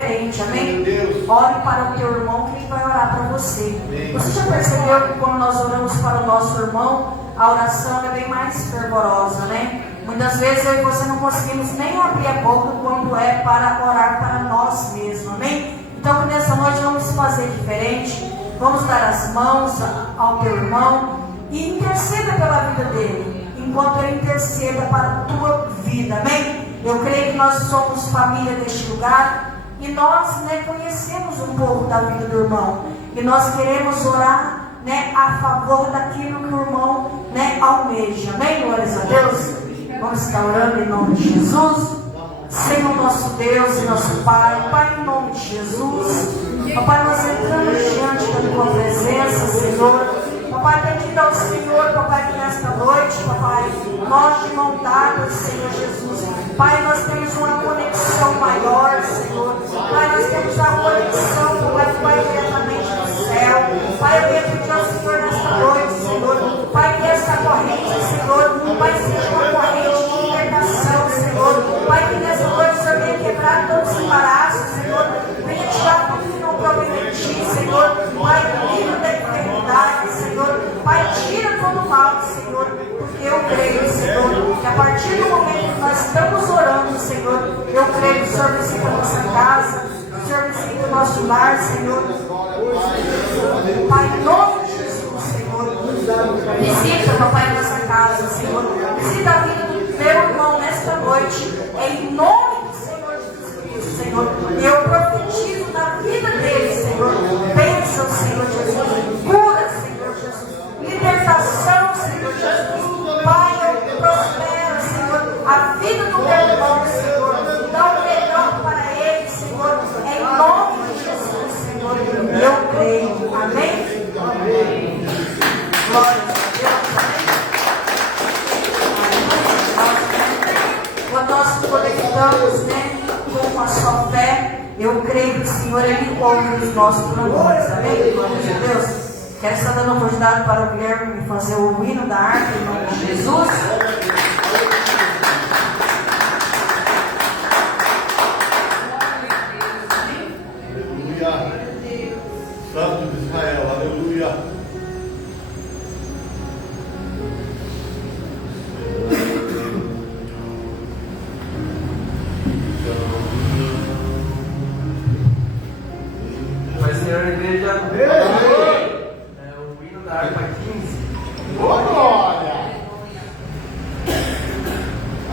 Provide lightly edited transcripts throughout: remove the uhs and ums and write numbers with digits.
Amém? Ore para o teu irmão que ele vai orar para você. Você já percebeu que quando nós oramos para o nosso irmão, a oração é bem mais fervorosa, né? Muitas vezes eu e você não conseguimos nem abrir a boca quando é para orar para nós mesmos, amém? Então nessa noite vamos fazer diferente. Vamos dar as mãos ao teu irmão e interceda pela vida dele, enquanto ele interceda para a tua vida, amém? Eu creio que nós somos família deste lugar. E nós conhecemos um pouco da vida do irmão. E nós queremos orar a favor daquilo que o irmão almeja. Amém? Glórias a Deus. Vamos estar orando em nome de Jesus. Senhor nosso Deus e nosso Pai. Pai, em nome de Jesus. Papai, nós entramos diante da tua presença, Senhor. Papai, pedindo ao Senhor, papai, que nesta noite, papai, nós de mão dada, Senhor Jesus. Pai, nós temos uma conexão maior, Senhor. Pai, nós temos a conexão, Pai, diretamente do céu. Pai, eu quero pedir ao Senhor nesta noite, Senhor. Pai, que essa corrente, Senhor, Pai, seja uma corrente de libertação, Senhor. Pai, que nessa noite o Senhor venha quebrar todos os embaraços, Senhor. Venha tirar tudo que não provém de ti, Senhor. Pai, livre da enfermidade, Senhor. Pai, tira todo o mal, Senhor. Porque eu creio, Senhor, que a partir do momento que nós estamos orando, Senhor, eu creio que o Senhor visita a nossa casa, o Senhor visita o nosso lar, Senhor. Pai, em nome de Jesus, Senhor, visita, papai, a nossa casa, Senhor. Visita a vida do meu irmão nesta noite, em nome do Senhor Jesus Cristo, Senhor. E eu profetizo na vida dele, Senhor. Bênção, Senhor Jesus. Cura, Senhor Jesus. Libertação, Senhor Jesus. Pai, eu prospero, Senhor, a vida do meu irmão, Senhor. Dá o melhor para ele, Senhor. Em nome de Jesus, Senhor. Eu creio. Amém? Amém. Glória a Deus. Amém. Quando nós nos conectamos, com a sua fé, eu creio que o Senhor, Ele ouve os nossos clamores. Amém? Glória a Deus. Quero estar dando oportunidade para o Guilherme fazer o hino da harpa em nome de Jesus. Aleluia. Santo de Israel, aleluia. Pai, Senhor, a igreja. O hino da harpa 15. Glória!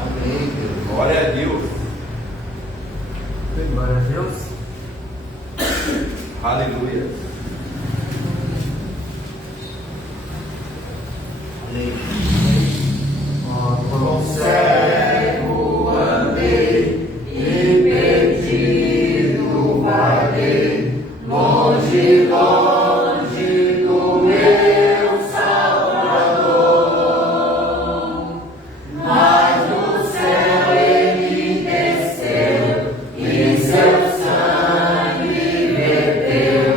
Amém, Deus. Glória a Deus. Glória a Deus. Aleluia. Amém. Com cego andei e perdido vaguei, longe, longe do meu Salvador. Mas do céu ele desceu e seu sangue verteu.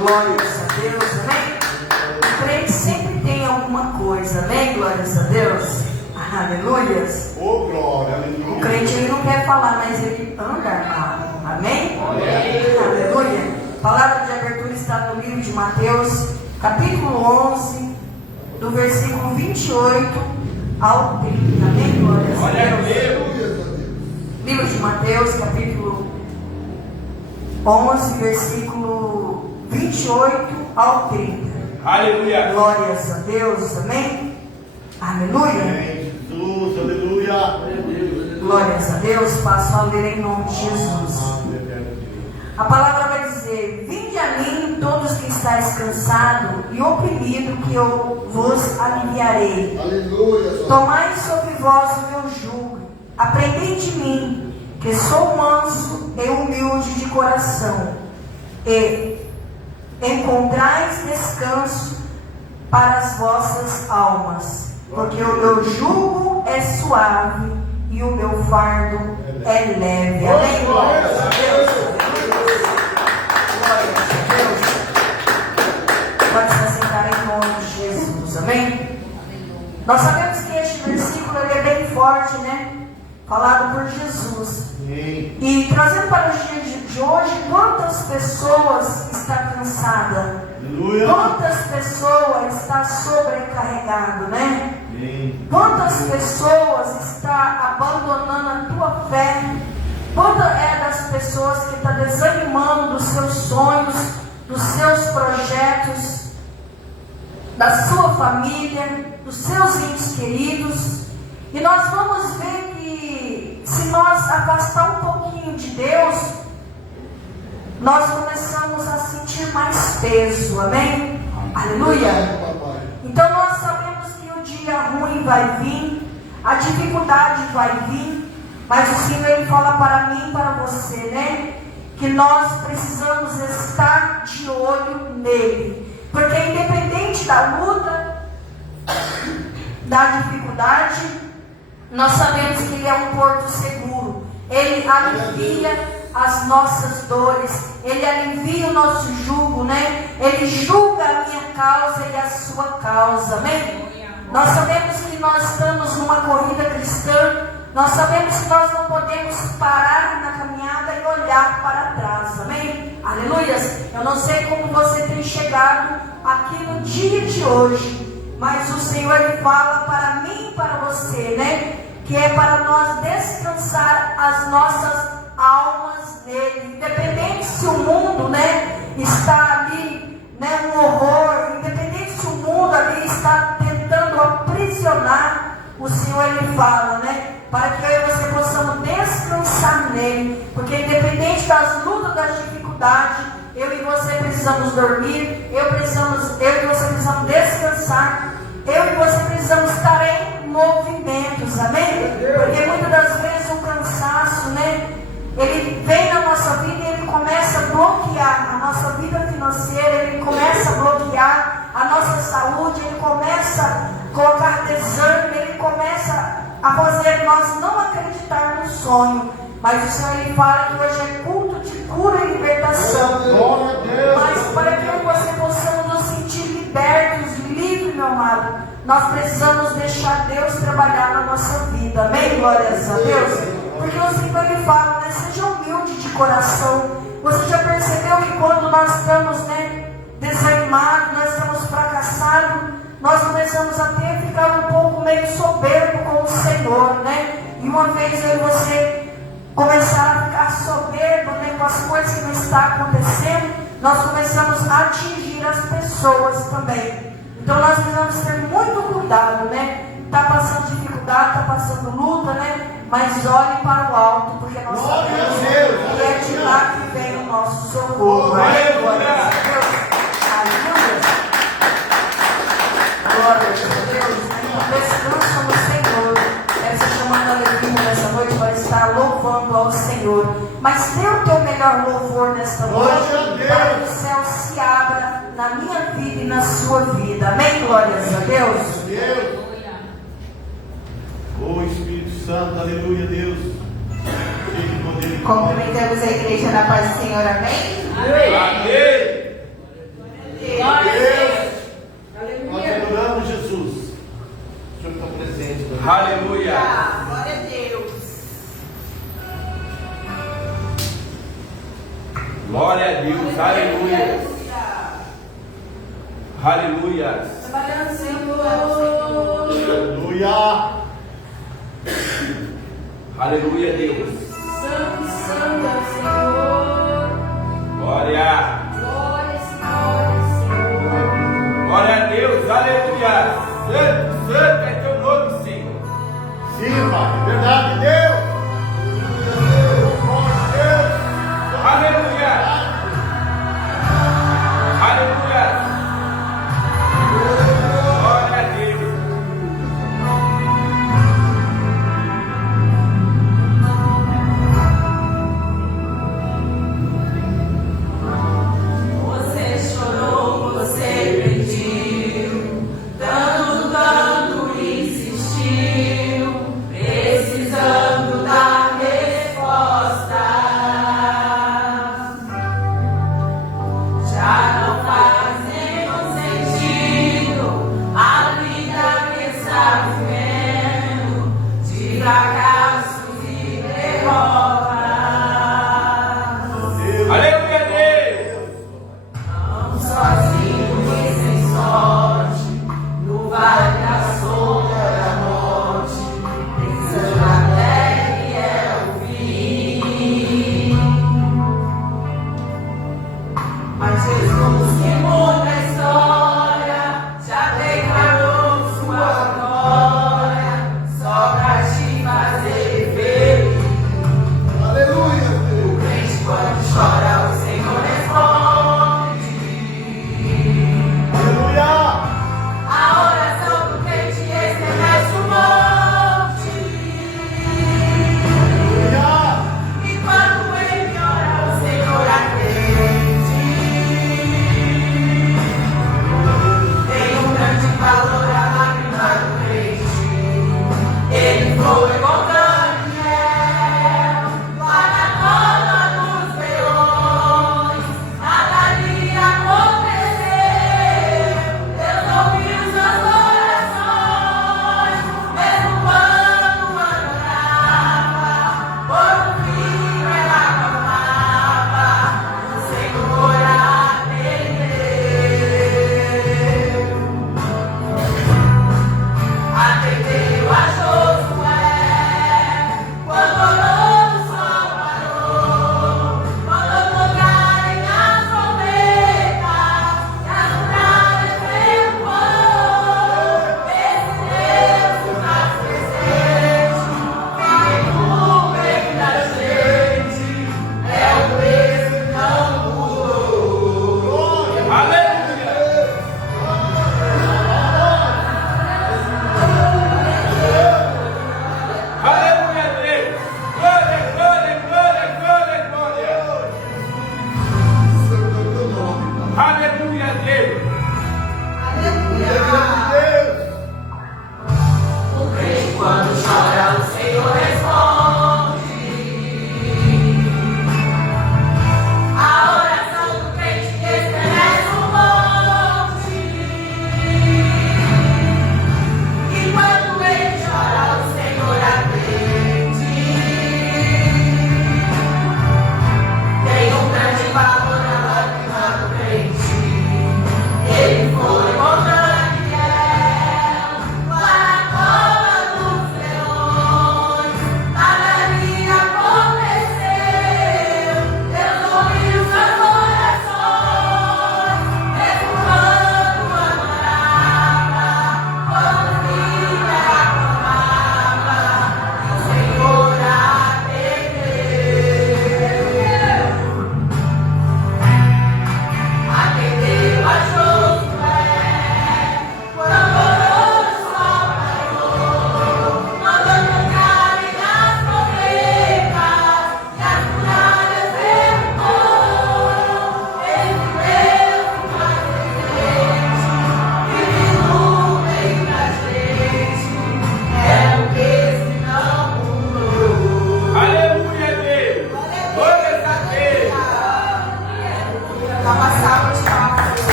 Glórias a Deus, amém? O crente sempre tem alguma coisa, amém? Glórias a Deus, aleluias. Oh, glória, aleluia. O crente ele não quer falar, mas ele anda armado, amém? Aleluia. A palavra de abertura está no livro de Mateus, capítulo 11, do versículo 28 ao 30, amém? Glórias a Deus. Livro de Mateus, capítulo 11, versículo 28 ao 30. Aleluia. Glórias a Deus, amém? Aleluia. Amém, Jesus, aleluia. Glórias a Deus, passo a ler em nome de Jesus. A palavra vai dizer: vinde a mim todos que estáis cansados e oprimidos, que eu vos aliviarei. Aleluia. Tomai sobre vós o meu jugo, aprendei de mim, que sou manso e humilde de coração, e encontrais descanso para as vossas almas, porque o meu jugo é suave e o meu fardo é leve. Amém? Glórias a Deus. Glórias a Deus. Pode se assentar em nome de Jesus. Amém? Nós sabemos que este versículo ele é bem forte, né? Falado por Jesus. E trazendo para os dias de hoje, quantas pessoas estão cansadas? Quantas pessoas estão sobrecarregadas, né? Quantas pessoas estão abandonando a tua fé? Quantas é das pessoas que estão desanimando dos seus sonhos, dos seus projetos, da sua família, dos seus entes queridos? E nós vamos ver que se nós afastar um pouquinho de Deus, nós começamos a sentir mais peso, amém? Aleluia! Então nós sabemos que o dia ruim vai vir, a dificuldade vai vir, mas o Senhor ele fala para mim e para você, né? Que nós precisamos estar de olho nele, porque independente da luta, da dificuldade, nós sabemos que ele é um porto seguro. Ele alivia as nossas dores, ele alivia o nosso jugo, né? Ele julga a minha causa e a sua causa, amém? Nós sabemos que nós estamos numa corrida cristã. Nós sabemos que nós não podemos parar na caminhada e olhar para trás, amém? Aleluias. Eu não sei como você tem chegado aqui no dia de hoje, mas o Senhor ele fala para mim e para você, né? Que é para nós descansar as nossas almas nele. Independente se o mundo, né, está ali, né, um horror, independente se o mundo ali está tentando aprisionar, o Senhor ele fala, né, para que eu e você possamos descansar nele, porque independente das lutas dificuldade. Eu e você precisamos dormir. Eu e você precisamos descansar. Eu e você precisamos estar em movimentos, amém? Porque muitas das vezes o cansaço, né? Ele vem na nossa vida e ele começa a bloquear a nossa vida financeira, ele começa a bloquear a nossa saúde, ele começa a colocar desânimo, ele começa a fazer nós não acreditar no sonho. Mas o Senhor ele fala que hoje é culto de cura e libertação. Mas para que eu e você possamos nos sentir libertos, livres, meu amado, nós precisamos deixar Deus trabalhar na nossa vida. Amém? Glórias a Deus. Porque o Senhor ele fala, né? Seja humilde de coração. Você já percebeu que quando nós estamos, né, desanimados, nós estamos fracassados, nós começamos a ficar um pouco meio soberbo com o Senhor, né? E uma vez eu e você começar a ficar soberbo, né, com as coisas que não estão acontecendo, nós começamos a atingir as pessoas também. Então nós precisamos ter muito cuidado, né? Está passando dificuldade, está passando luta, né? Mas olhe para o alto, porque nós sabemos que é de lá que vem o nosso socorro. Amém? Glória a Deus. Aleluia. Glória a Deus. Descansa no Senhor. Essa chamada alegria nessa noite vai estar louvando ao Senhor. Mas dê o teu melhor louvor nesta noite, para que o céu se abra na minha vida e na sua vida. Amém? Glórias a Deus. Oh Espírito Santo, aleluia, Deus. Cumprimentamos a igreja na paz do Senhor, amém? Amém. Glória a Deus. Nós adoramos Jesus. O Senhor está presente. Aleluia. Glória a Deus. Glória a Deus. Aleluia. Aleluia. Trabalhando, Senhor. Aleluia. Aleluia, Deus. Santo, santo é o Senhor. Glória. Glória, Senhor. Glória a Deus. Aleluia. Santo, santo é teu nome, Senhor. Sim, Pai, verdade, Deus. Aleluia. Aleluia. Glória a Deus.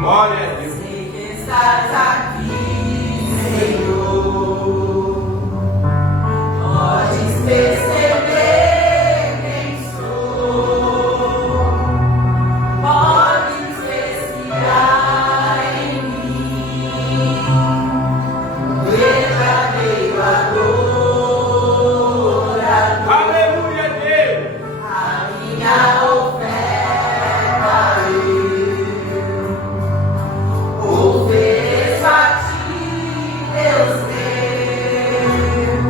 Glória a Deus. Sei que estás aqui, Senhor. Podes perceber quem sou. Podes respirar em mim. Verdadeiro adorador. Aleluia, Deus. A minha oferta eu ofereço a ti, Deus meu,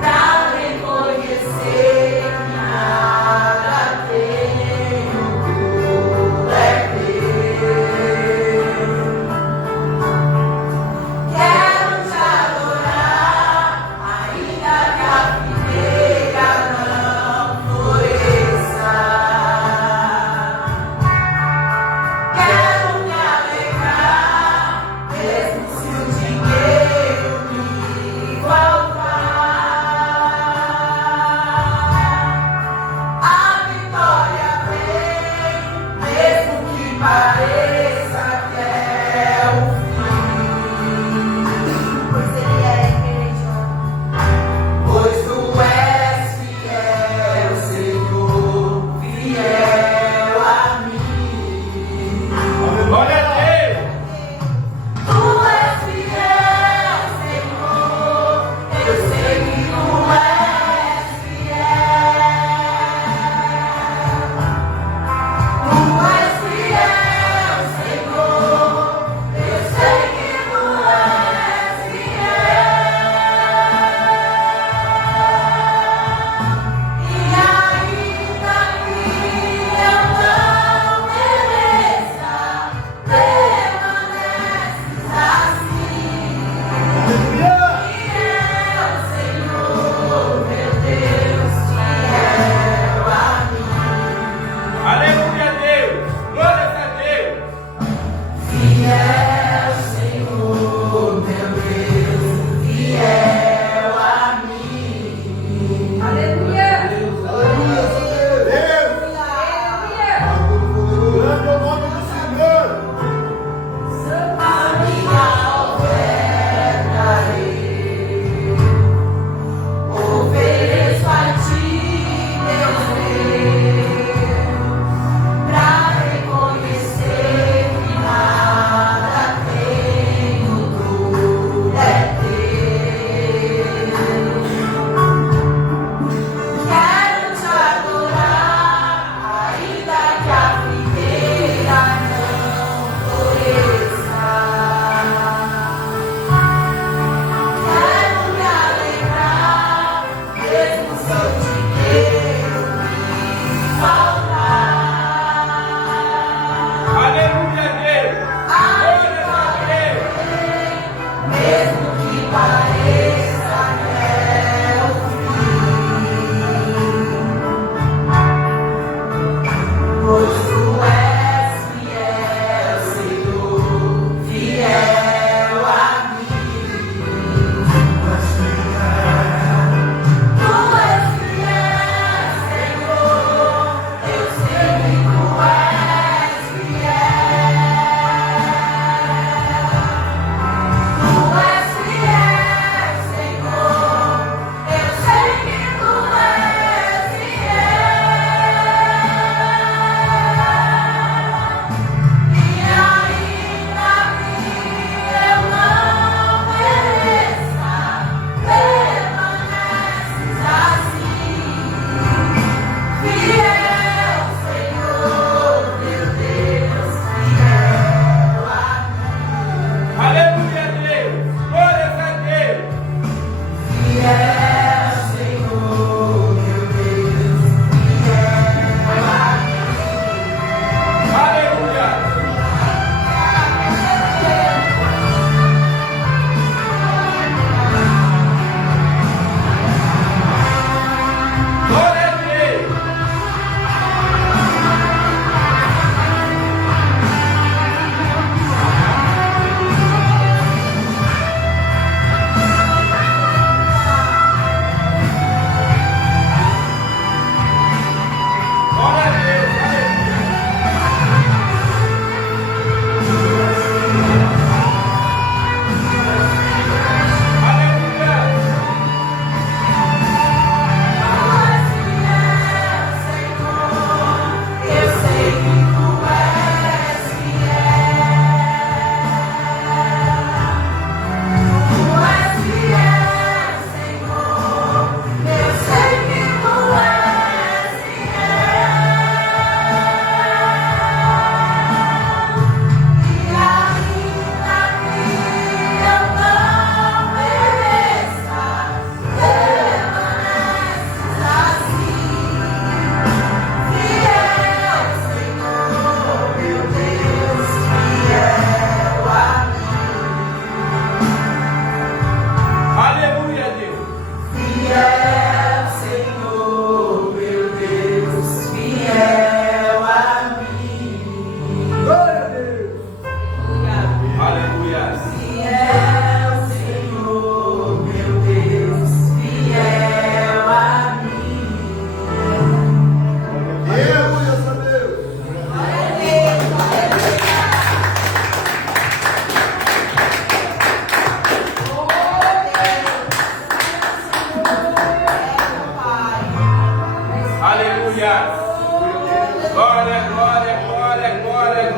pra reconhecer que nada tenho, tudo é teu. Quero te adorar, ainda que a figueira não floresça. Quero me alegrar, mesmo se o dinheiro me faltar. A vitória vem, mesmo que pareça que é o fim. Pois ele é, igreja. Pois tu és fiel, Senhor, fiel a mim. Glória a Deus. Tu és fiel, Senhor, eu sei que tu és fiel. Tu és fiel,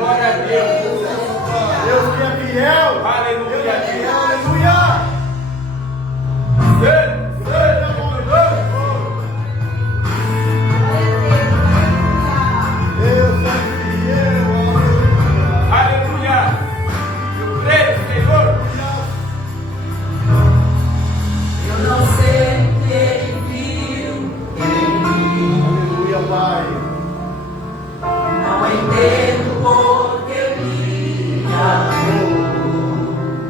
Glória a Deus. Deus que é fiel. Aleluia. Deus é fiel. Aleluia. Seja bondoso. Deus é fiel. Aleluia. Eu creio, Senhor. Eu não sei o que ele viu em mim. Aleluia, Pai. Não entendo porque me amou.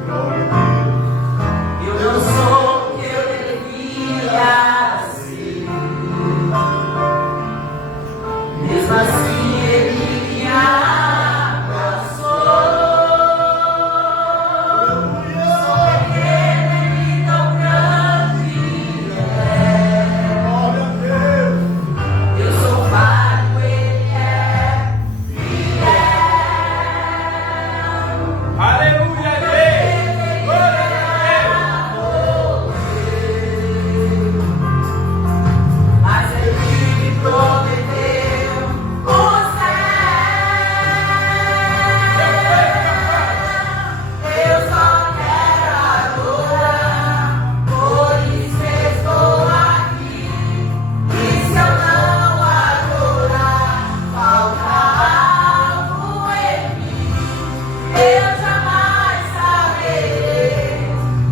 Glória a Deus. Eu não sou o que eu devia ser. Mesmo assim ele me abraçou. Sou pequena e tão grande é. Glória a Deus. Eu sou falho, ele é fiel. Aleluia, Deus. Glória a Mas ele me prometeu o céu. Eu só quero adorar, por isso estou aqui. E se eu não adorar, falta algo em mim. Eu jamais saberei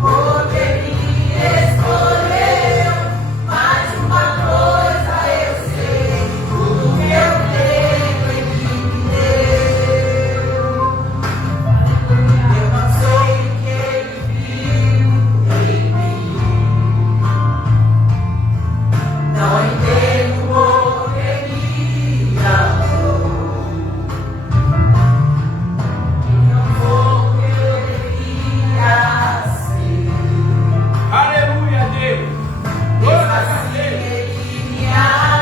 porque me escolheu. Mas uma coisa eu sei, tudo que eu tenho em mim me deu. Eu não sei o que ele viu em mim. Não entendo porque me amou. E não vou o que eu devia ser. Aleluia, Deus. Glória a Deus. Ele me abraçou.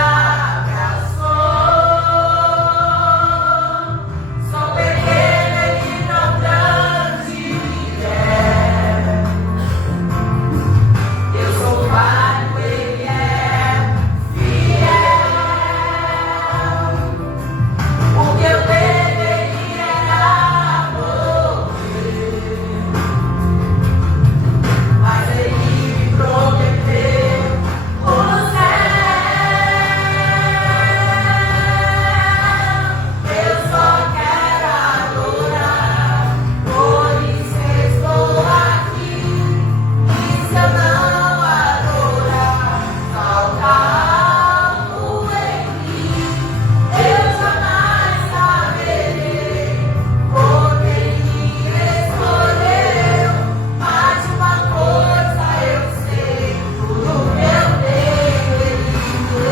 Sou pequena e tão grande é. Eu sou falho, ele é fiel. O que eu deveria era morrer, mas ele me prometeu o céu. Eu só quero adorar, por isso estou aqui. E se eu não adorar, falta algo em mim. Eu jamais saberei porque me escolheu. Mas uma coisa eu sei, tudo que eu tenho ele me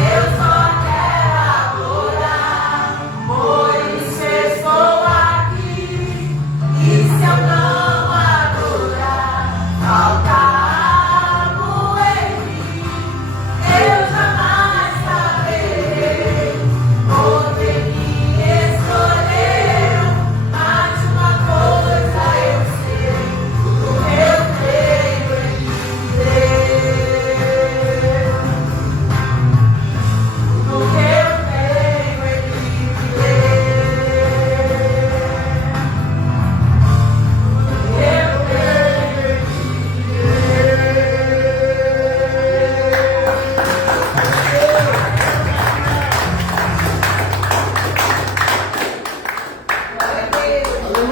Eu só quero adorar, por isso estou aqui. E se eu não adorar, falta algo em mim. Eu jamais saberei porque me escolheu. Mas uma coisa eu sei, tudo que eu tenho em mim deu. Tudo que eu tenho ele me deu. Tudo que eu tenho ele me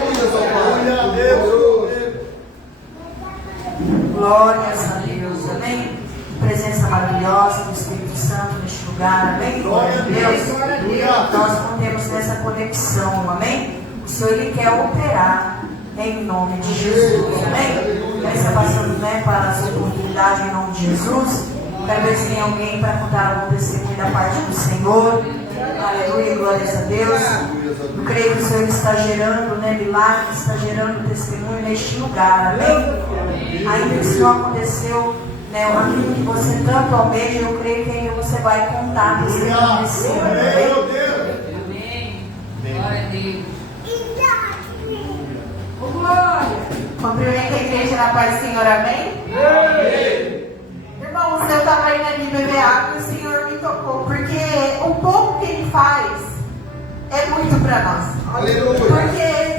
Glória a Deus. Glórias a Deus, amém? Presença maravilhosa do Espírito Santo neste lugar, amém? Glória a Deus. Nós não temos essa conexão, amém? O Senhor Ele quer operar em nome de Jesus, amém? Quero estar passando, né, para a sua oportunidade em nome de Jesus. Quero ver se tem alguém para contar algum testemunho da parte do Senhor. Aleluia, glórias a Deus. Eu creio que o Senhor está gerando, né, milagres, está gerando testemunho neste lugar, amém? Ainda que isso não aconteceu, né, aquilo que você tanto almeja, eu creio que ainda você vai contar testemunho nesse ano, amém? na paz do Senhor, amém? Amém. Irmãos, eu estava indo ali beber água e o Senhor me tocou, porque o pouco que Ele faz é muito para nós. Aleluia. Porque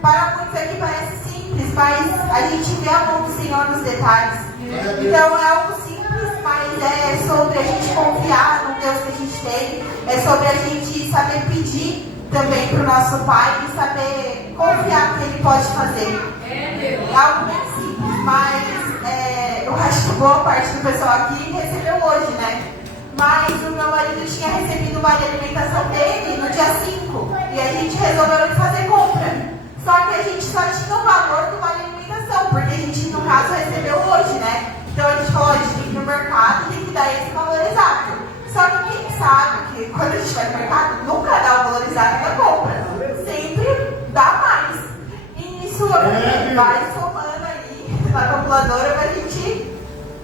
para muitos aqui parece simples, mas a gente vê a mão do Senhor nos detalhes. Então é algo simples, mas é sobre a gente confiar no Deus que a gente tem, é sobre a gente saber pedir também para o nosso Pai e saber confiar que Ele pode fazer. É algo bem simples, mas eu acho que boa parte do pessoal aqui recebeu hoje, né? Mas o meu marido tinha recebido o vale alimentação dele no dia 5 e a gente resolveu fazer compra. Só que a gente só tinha o valor do vale alimentação, porque a gente, no caso, recebeu hoje, né? Então a gente falou, a gente tem que ir no mercado e tem que dar esse valor exato. Só que quem sabe que quando a gente vai no mercado, nunca dá o valor exato da compra. Sempre dá mais. E nisso a gente vai somando aí na calculadora pra gente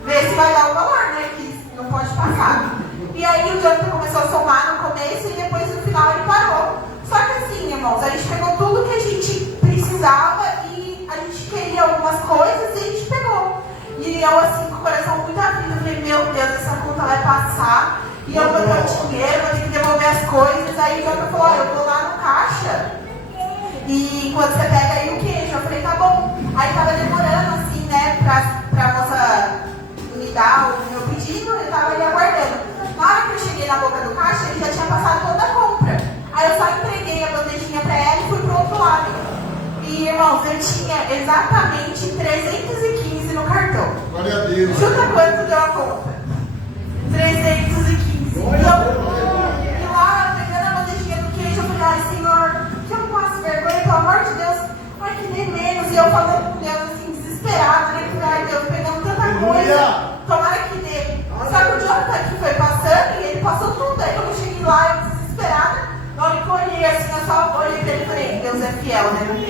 ver se vai dar o valor, né? Que não pode passar. E aí o Jonathan começou a somar no começo e depois no final ele parou. Só que assim, irmãos, a gente pegou tudo que a gente precisava e a gente queria algumas coisas e a gente pegou. E eu assim, com o coração muito aflito, eu falei, meu Deus, essa conta vai passar e eu vou ter o dinheiro, vou ter que devolver as coisas. Aí o Jonathan falou, eu vou lá no caixa e quando você pega aí o queijo, eu falei, tá bom. Aí tava demorando assim, né, pra moça me dar o meu pedido, eu tava ali aguardando. Na hora que eu cheguei na boca do caixa, ele já tinha passado toda a compra. Aí eu só entreguei a bandejinha pra ela e fui pro outro lado. E, irmãos, eu tinha exatamente 315 no cartão. Glória a Deus. Chuta quanto deu a conta? 315. Então, e lá, pegando a bandejinha do queijo, eu falei, ai, Senhor, que eu não passo vergonha, pelo amor de Deus. Ai, que nem menos. E eu falando com Deus, assim, desesperado, né? Que, ai, Deus, pegando tanta coisa. Tomara que dê. Só que o Jonathan que foi passando e ele passou tudo. Aí quando eu cheguei lá, eu desesperada. Na hora que eu olhei assim, eu só olhei pra ele e falei, Deus é fiel, né? Porque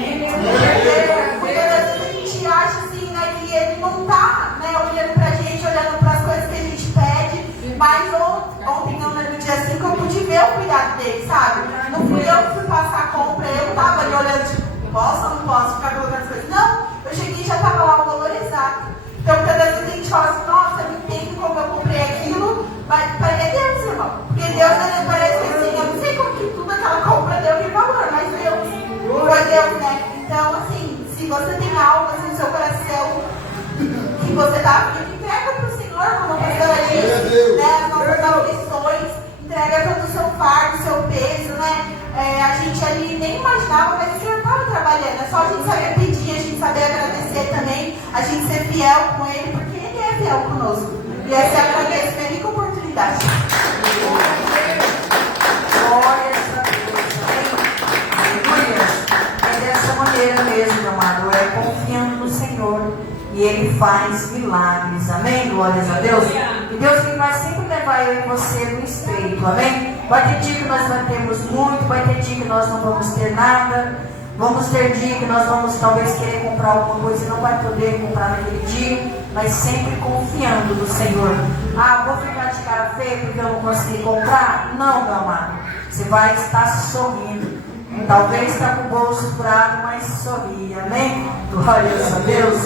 muitas vezes a gente acha assim, né, que ele não tá, né, olhando pra gente, olhando pras coisas que a gente pede. Mas ontem, no dia 5, eu pude ver o cuidado dele, sabe? Não fui eu que fui passar a compra, eu não tava ali olhando, tipo, posso ou não posso ficar colocando as coisas? Não, eu cheguei e já tava lá o valor exato. Então, muitas vezes a gente fala assim, nossa, eu não entendo como eu comprei aquilo, mas é Deus, irmão. Porque Deus, né, parece assim, eu não sei como que tudo aquela compra deu aquele valor, mas Deus, foi Deus, né? Então, assim, se você tem algo assim no seu coração que você tá aflito, entrega pro Senhor, como a pastora disse, né, as nossas aflições, entrega todo o seu fardo, o seu peso, né? A gente ali nem imaginava, mas o Senhor estava trabalhando. É só a gente saber pedir, a gente saber agradecer também, a gente ser fiel com Ele, porque Ele é fiel conosco. E essa é a grande e única oportunidade. Glória a Deus. Aleluia. É dessa maneira mesmo, meu amado. É confiando no Senhor. E Ele faz milagres. Amém? Glórias a Deus. E Deus ele vai sempre levar eu e você no estreito. Amém? Vai ter dia que nós não temos muito, vai ter dia que nós não vamos ter nada. Vamos ter dia que nós vamos talvez querer comprar alguma coisa e não vai poder comprar naquele dia, mas sempre confiando no Senhor. Ah, vou ficar de cara feia porque eu não consegui comprar? Não, meu amado. Você vai estar sorrindo. Talvez está com o bolso furado, mas sorri. Amém? Glórias a Deus.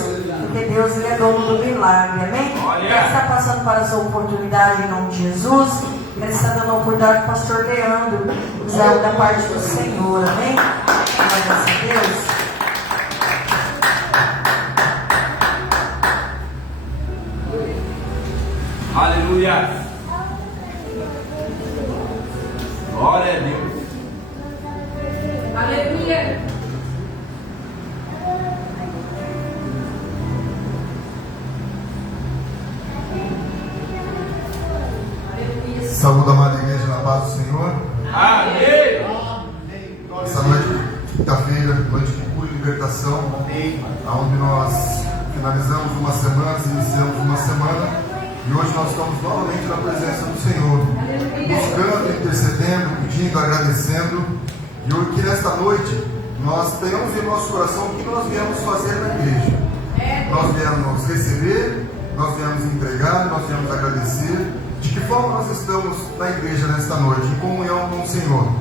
Porque Deus ele é dono do milagre. Amém? Ele está passando para essa oportunidade em nome de Jesus. Ele está dando a oportunidade para o pastor Leandro usar da parte do Senhor. Amém? Glórias a Deus. Aleluia. Glória a Deus. Aleluia. Saúde, amada igreja, na paz do Senhor. Amém. Essa noite, quinta-feira, noite de cura e libertação, onde nós finalizamos uma semana, iniciamos uma semana, e hoje nós estamos novamente na presença do Senhor, buscando, intercedendo, pedindo, agradecendo, e hoje que nesta noite nós tenhamos em nosso coração o que nós viemos fazer na igreja. Nós viemos receber, nós viemos entregar, nós viemos agradecer. De que forma nós estamos na igreja nesta noite, em comunhão com o Senhor?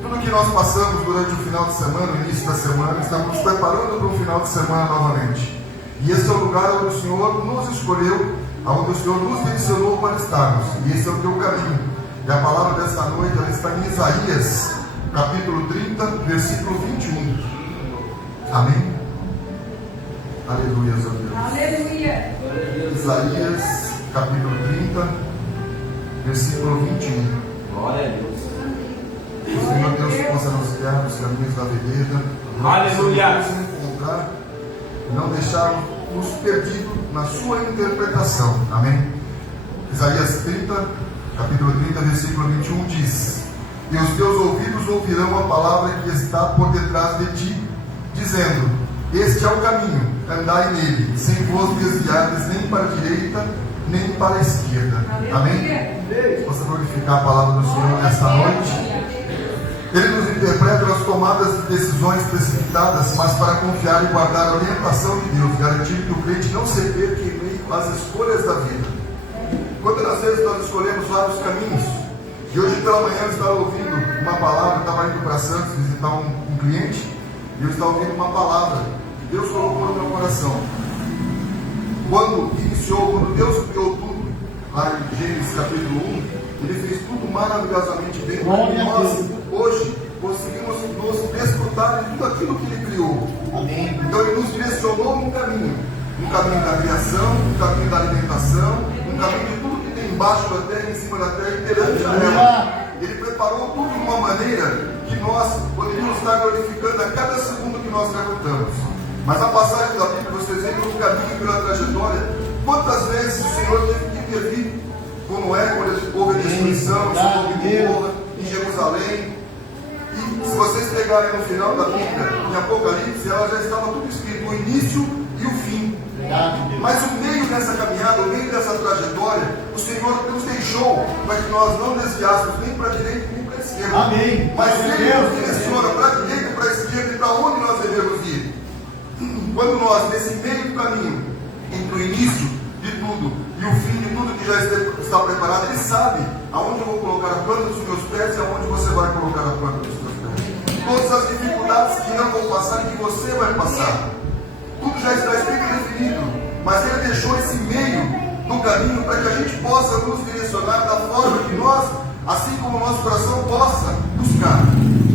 Tudo que nós passamos durante o final de semana, o início da semana, estamos nos preparando para o final de semana novamente. E esse é o lugar onde o Senhor nos escolheu, onde o Senhor nos direcionou para estarmos. E esse é o teu caminho. E a palavra desta noite ela está em Isaías, capítulo 30, versículo 21. Amém? Aleluia, ó Deus. Aleluia. Isaías, capítulo 30, versículo 21. Glória a Deus. O Senhor Deus possa nos guiar nos caminhos da vereda. Aleluia. Nos encontrar e não deixarmos perdidos na sua interpretação. Amém? Isaías 30, capítulo 30, versículo 21 diz: E os teus ouvidos ouvirão a palavra que está por detrás de ti, dizendo: Este é o caminho, andai nele, sem vos desviardes nem para a direita, nem para a esquerda. Amém? Possa glorificar a palavra do Senhor nesta noite. Ele nos interpreta nas tomadas de decisões precipitadas, mas para confiar e guardar a orientação de Deus, garantir que o crente não se perca em meio às escolhas da vida. Quantas vezes nós escolhemos vários caminhos? E hoje pela manhã eu estava ouvindo uma palavra, estava indo para Santos visitar um cliente, e eu estava ouvindo uma palavra que Deus colocou no meu coração. Quando Deus criou tudo, lá em Gênesis capítulo 1, Ele fez tudo maravilhosamente bem. E nós, hoje, conseguimos nos desfrutar de tudo aquilo que Ele criou. Amém. Então Ele nos direcionou um caminho da criação, um caminho da alimentação, um caminho de tudo que tem embaixo da terra, em cima da terra e perante a ela. Ele preparou tudo de uma maneira que nós poderíamos estar glorificando a cada segundo que nós levantamos. Mas a passagem da Bíblia, vocês veem pelo caminho, pela trajetória, quantas vezes o Senhor teve que intervir, como é quando houve a destruição em Gomorra, em Jerusalém. E se vocês pegarem no final da Bíblia, em Apocalipse, ela já estava tudo escrito, o início e o fim. Mas o meio dessa caminhada, o meio dessa trajetória, o Senhor nos deixou para que nós não desviássemos nem para a direita nem para a esquerda. Amém. Mas Ele nos direciona para a direita, para a esquerda e para onde nós devemos ir. Quando nós, nesse meio do caminho, entre o início de tudo e o fim de tudo que já está preparado, Ele sabe aonde eu vou colocar a planta dos meus pés e aonde você vai colocar a planta dos seus pés. Todas as dificuldades que não vão passar e que você vai passar, tudo já está escrito e definido, mas Ele deixou esse meio do caminho para que a gente possa nos direcionar da forma que nós, assim como o nosso coração, possa buscar.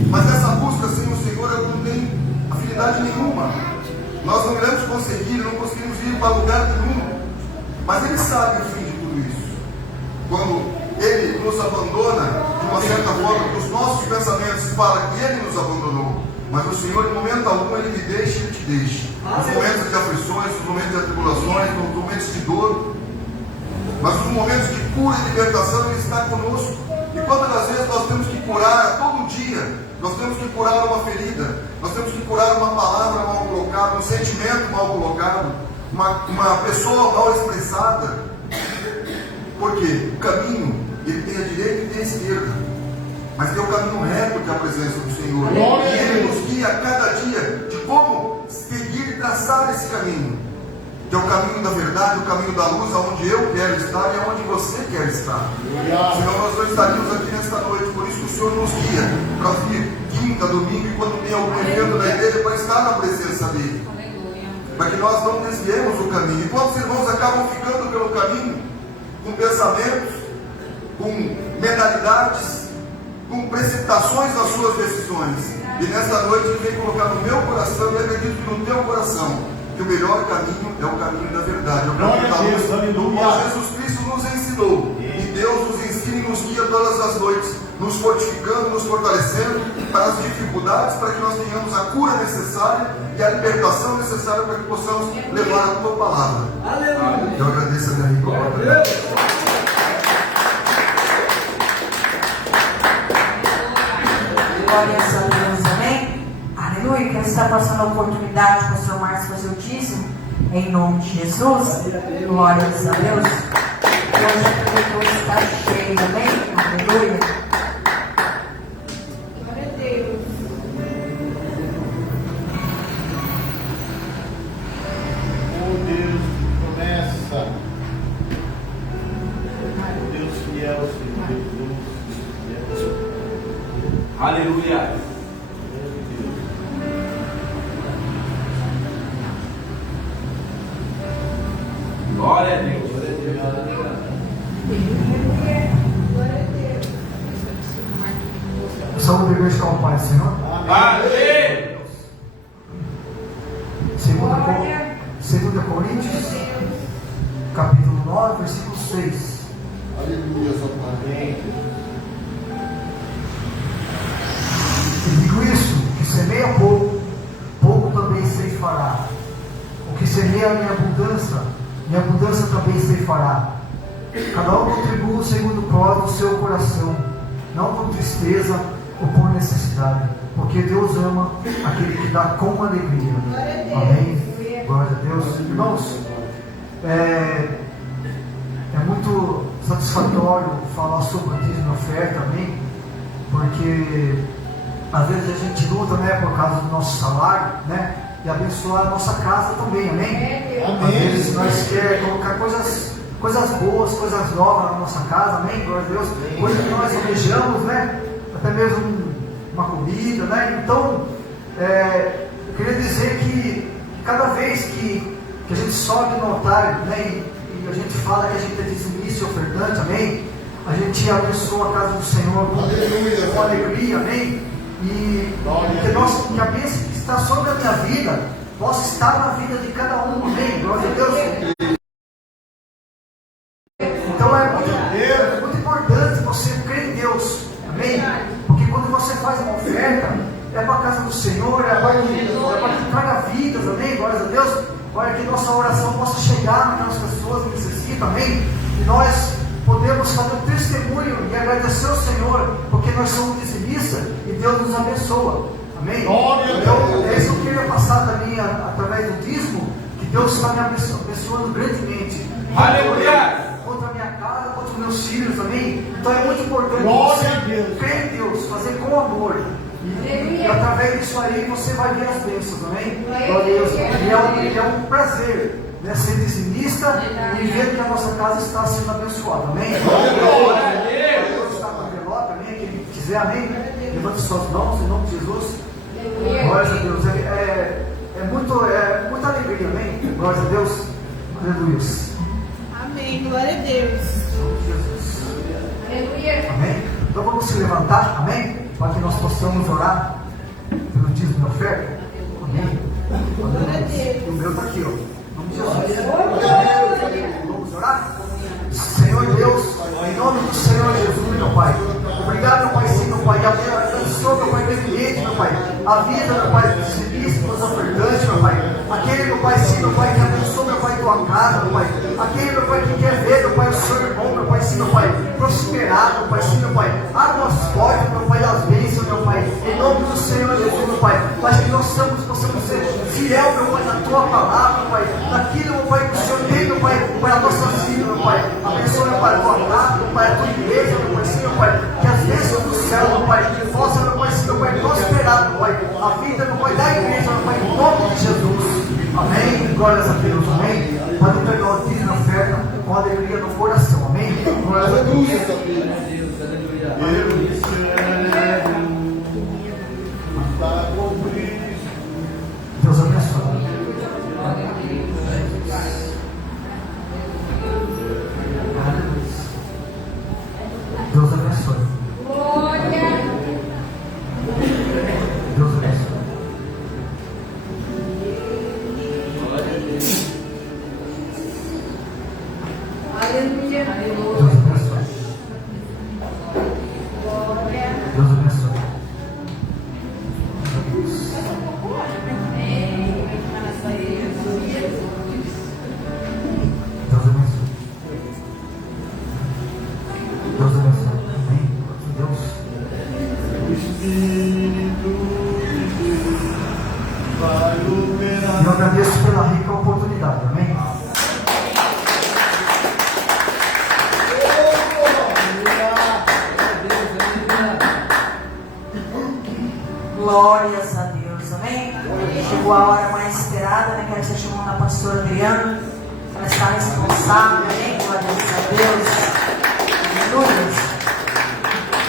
Mas essa busca sem o Senhor ela não tem afinidade nenhuma. Nós não iremos conseguir, não conseguimos ir para lugar nenhum. Mas Ele sabe o fim de tudo isso. Quando Ele nos abandona, de uma certa forma, que os nossos pensamentos falam que Ele nos abandonou. Mas o Senhor, em momento algum, Ele me deixa e Ele te deixa. Nos momentos de aflições, nos momentos de atribulações, nos momentos de dor. Mas nos momentos de cura e libertação, Ele está conosco. E quantas das vezes nós temos que curar todo dia? Nós temos que curar uma ferida, nós temos que curar uma palavra mal colocada, um sentimento mal colocado, uma pessoa mal expressada. Porque o caminho, ele tem a direita e tem a esquerda, mas tem o caminho reto que é a presença do Senhor. E Ele nos guia a cada dia de como seguir e traçar esse caminho, que é o caminho da verdade, o caminho da luz, aonde eu quero estar e aonde você quer estar. Senão nós não estaríamos aqui nesta noite. Por isso que o Senhor nos guia para vir quinta, domingo e quando tem algum evento da igreja para estar na presença dele. Para que nós não desviemos o caminho. E quantos irmãos acabam ficando pelo caminho com pensamentos, com mentalidades, com precipitações nas suas decisões. E nesta noite Ele vem colocar no meu coração e acredito que no teu coração que o melhor caminho é o caminho da verdade, é o caminho da luz, do qual Jesus Cristo nos ensinou. E Deus nos ensina e nos guia todas as noites, nos fortificando, nos fortalecendo para as dificuldades, para que nós tenhamos a cura necessária e a libertação necessária para que possamos levar a tua palavra. Aleluia. Eu agradeço a minha amiga. Glórias a Deus, amém? Aleluia. Quem está passando a oportunidade, pastor Márcio, fazer o dízimo, em nome de Jesus. Glórias a Deus. Hoje a prefeitura está cheia, amém? Aleluia. Glória a Deus. Oh Deus, que promessa. Deus fiel, Senhor Jesus. Aleluia. Saúde, igreja, com o Pai, Senhor. Amém. 2 Coríntios, capítulo 9, versículo 6. Aleluia, só Pai. E digo isso, que semeia pouco, pouco também ceifará. O que semeia minha abundância também ceifará. Cada um contribua segundo o próprio do seu coração, não com tristeza ou por necessidade, porque Deus ama aquele que dá com alegria. Amém? Glória a Deus. Irmãos, é muito satisfatório falar sobre o dízimo e oferta, amém? Porque às vezes a gente luta, né, por causa do nosso salário, né? E abençoar a nossa casa também, amém? Às vezes nós queremos colocar coisas boas, coisas novas na nossa casa, amém? Glória a Deus. Coisas que nós almejamos, né? Até mesmo uma comida, né? Então, eu queria dizer que cada vez que a gente sobe no altar, né? E a gente fala que a gente é dizimista e ofertante, amém? A gente abençoa a casa do Senhor com alegria, amém? E que a bênção que está sobre a minha vida possa estar na vida de cada um, amém? Glória a Deus. Então é muito importante você crer em Deus, amém? Porque quando você faz uma oferta, é para a casa do Senhor, é para que traga vidas, amém? Glória a Deus. Para que nossa oração possa chegar naquelas pessoas que necessitam, amém? E nós podemos fazer um testemunho e agradecer ao Senhor, porque nós somos dizimistas e Deus nos abençoa, amém? Então, é isso que eu queria passar também através do dízimo, que Deus está me abençoando grandemente. Aleluia! Contra a minha casa, contra os meus filhos, amém? Então é muito importante você crer em Deus, fazer com amor. E através disso aí você vai ver as bênçãos, amém? Glória a Deus. E é um prazer, né, ser dizimista e ver que a nossa casa está sendo abençoada, amém? Glória a Deus. Está com a envelope, amém? Quem quiser, amém? Levante suas mãos em nome de Jesus. Glória a Deus. É muita alegria, amém? Glória a Deus. Aleluia. Amém. Glória a Deus. Jesus. Aleluia. Amém? Então vamos se levantar, amém? Para que nós possamos orar pelo dízimo e oferta. Amém? E o meu está aqui, ó. Em nome de Jesus. Vamos orar? Senhor Deus, em nome do Senhor Jesus, meu Pai. Obrigado, meu Pai, sim, meu Pai. Abençoa, meu Pai, grandemente, meu Pai. A vida, meu Pai, dos civis, dos ofertantes, meu Pai. Aquele, meu Pai, sim, meu Pai, que abençoa, meu Pai, tua casa, meu Pai. Aquele, meu Pai, que quer ver, meu Pai, o seu irmão, meu Pai, sim, meu Pai, prosperar, meu Pai, sim, meu Pai. Abra as portas, meu Pai, das bênçãos, meu Pai. Em nome do Senhor Jesus, meu Pai. Mas que nós possamos ser fiel, meu Pai, na tua palavra, meu Pai. Naquilo, meu Pai, que o Senhor tem, meu Pai, para a nossa vida, meu Pai. Abençoa, meu Pai, a tua casa, meu Pai, a tua igreja, meu Pai, sim, meu Pai. Que as bênçãos do céu, meu Pai, possam, meu Pai, sim, meu Pai, prosperar, meu Pai. A vida, meu Pai, da igreja, meu Pai, em nome de Jesus. Amém. Glórias a Deus, amém. Pode pegar o dízimo na oferta com alegria no coração, amém. Glórias a Deus. Deus abençoe. Deus abençoe. Deus abençoe. Aleluia. Deus abençoe. Deus abençoe. Deus abençoe. Deus abençoe. Amém. Deus. E eu agradeço pela rica oportunidade. Amém. Glórias a Deus, amém? Chegou a hora mais esperada, né? Quero estar chamando a pastora Adriana. Ela está responsável, amém? Glórias a Deus. Aleluia.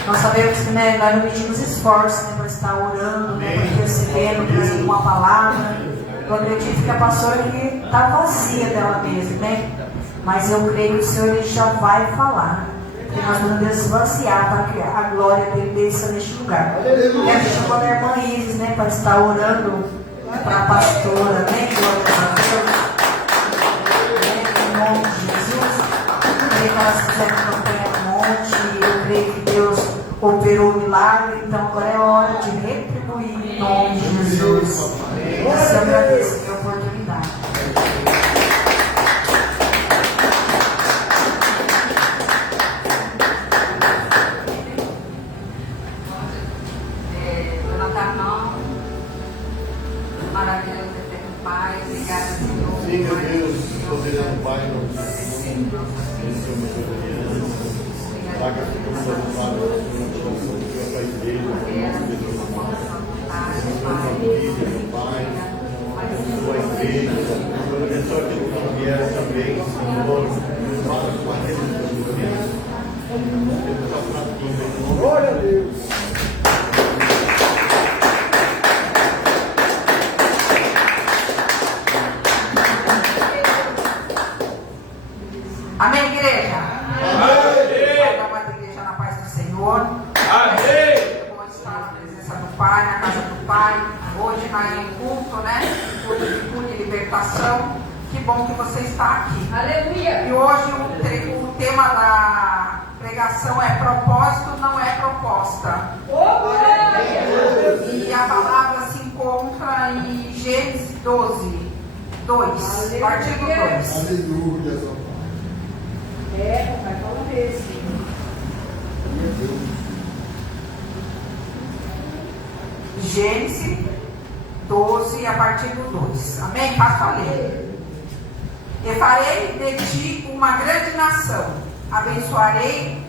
Nós sabemos que, né, nós não medimos esforço, né, para estar orando, né, para intercedendo, trazendo uma palavra. Eu acredito que a pastora aqui está vazia dela mesma, né? Mas eu creio que o Senhor ele já vai falar. porque nós vamos esvaziar para que a glória dele desça neste lugar. Quero chamar a irmã Isis, né, para estar orando para a pastora, né? Glória a Deus. Em nome de Jesus. Eu creio que elas fizeram campanha no monte. Eu creio que Deus operou o milagre. Então agora é hora de retribuir em nome de Jesus. Eu agradeço a oportunidade. Levantar a mão. Maravilhoso, eterno Pai. Obrigada, Senhor. Sim, meu Deus, poderoso Pai, nós somos soberano. Paga a força do Pai, para a igreja, Pai, sua igreja, abençoa aquilo que vier também, Senhor, fala com aqueles que vieram. Glória a Deus. Amém, igreja? Amém. Vamos a igreja na paz do Senhor. Amém. Eu vou estar na presença do Pai, na casa do Pai. Hoje mais um culto, né? Culto de cura e libertação. Que bom que você está aqui. Aleluia. E hoje o tema da pregação é propósito, não é proposta. E a palavra se encontra em Gênesis 12, 2, artigo 2. Aleluia. Papai, fala desse. Gênesis 12, a partir do 2. Amém? Passo a ler. E farei de ti uma grande nação, abençoar-te-ei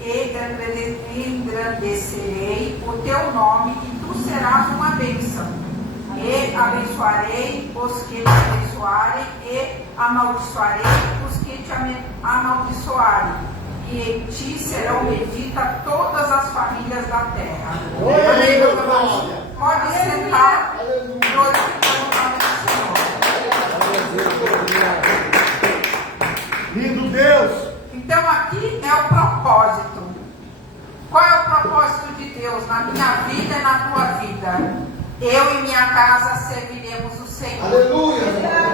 e engrandecerei o teu nome, e tu serás uma bênção. E abençoarei os que te abençoarem, e amaldiçoarei os que te amaldiçoarem. E em ti serão benditas todas as famílias da terra. Amém, meus irmãos? Pode sentar, glorificando o nome do Senhor. Lindo Deus! Então aqui é o propósito. Qual é o propósito de Deus na minha vida e na tua vida? Eu e minha casa serviremos o Senhor. Aleluia.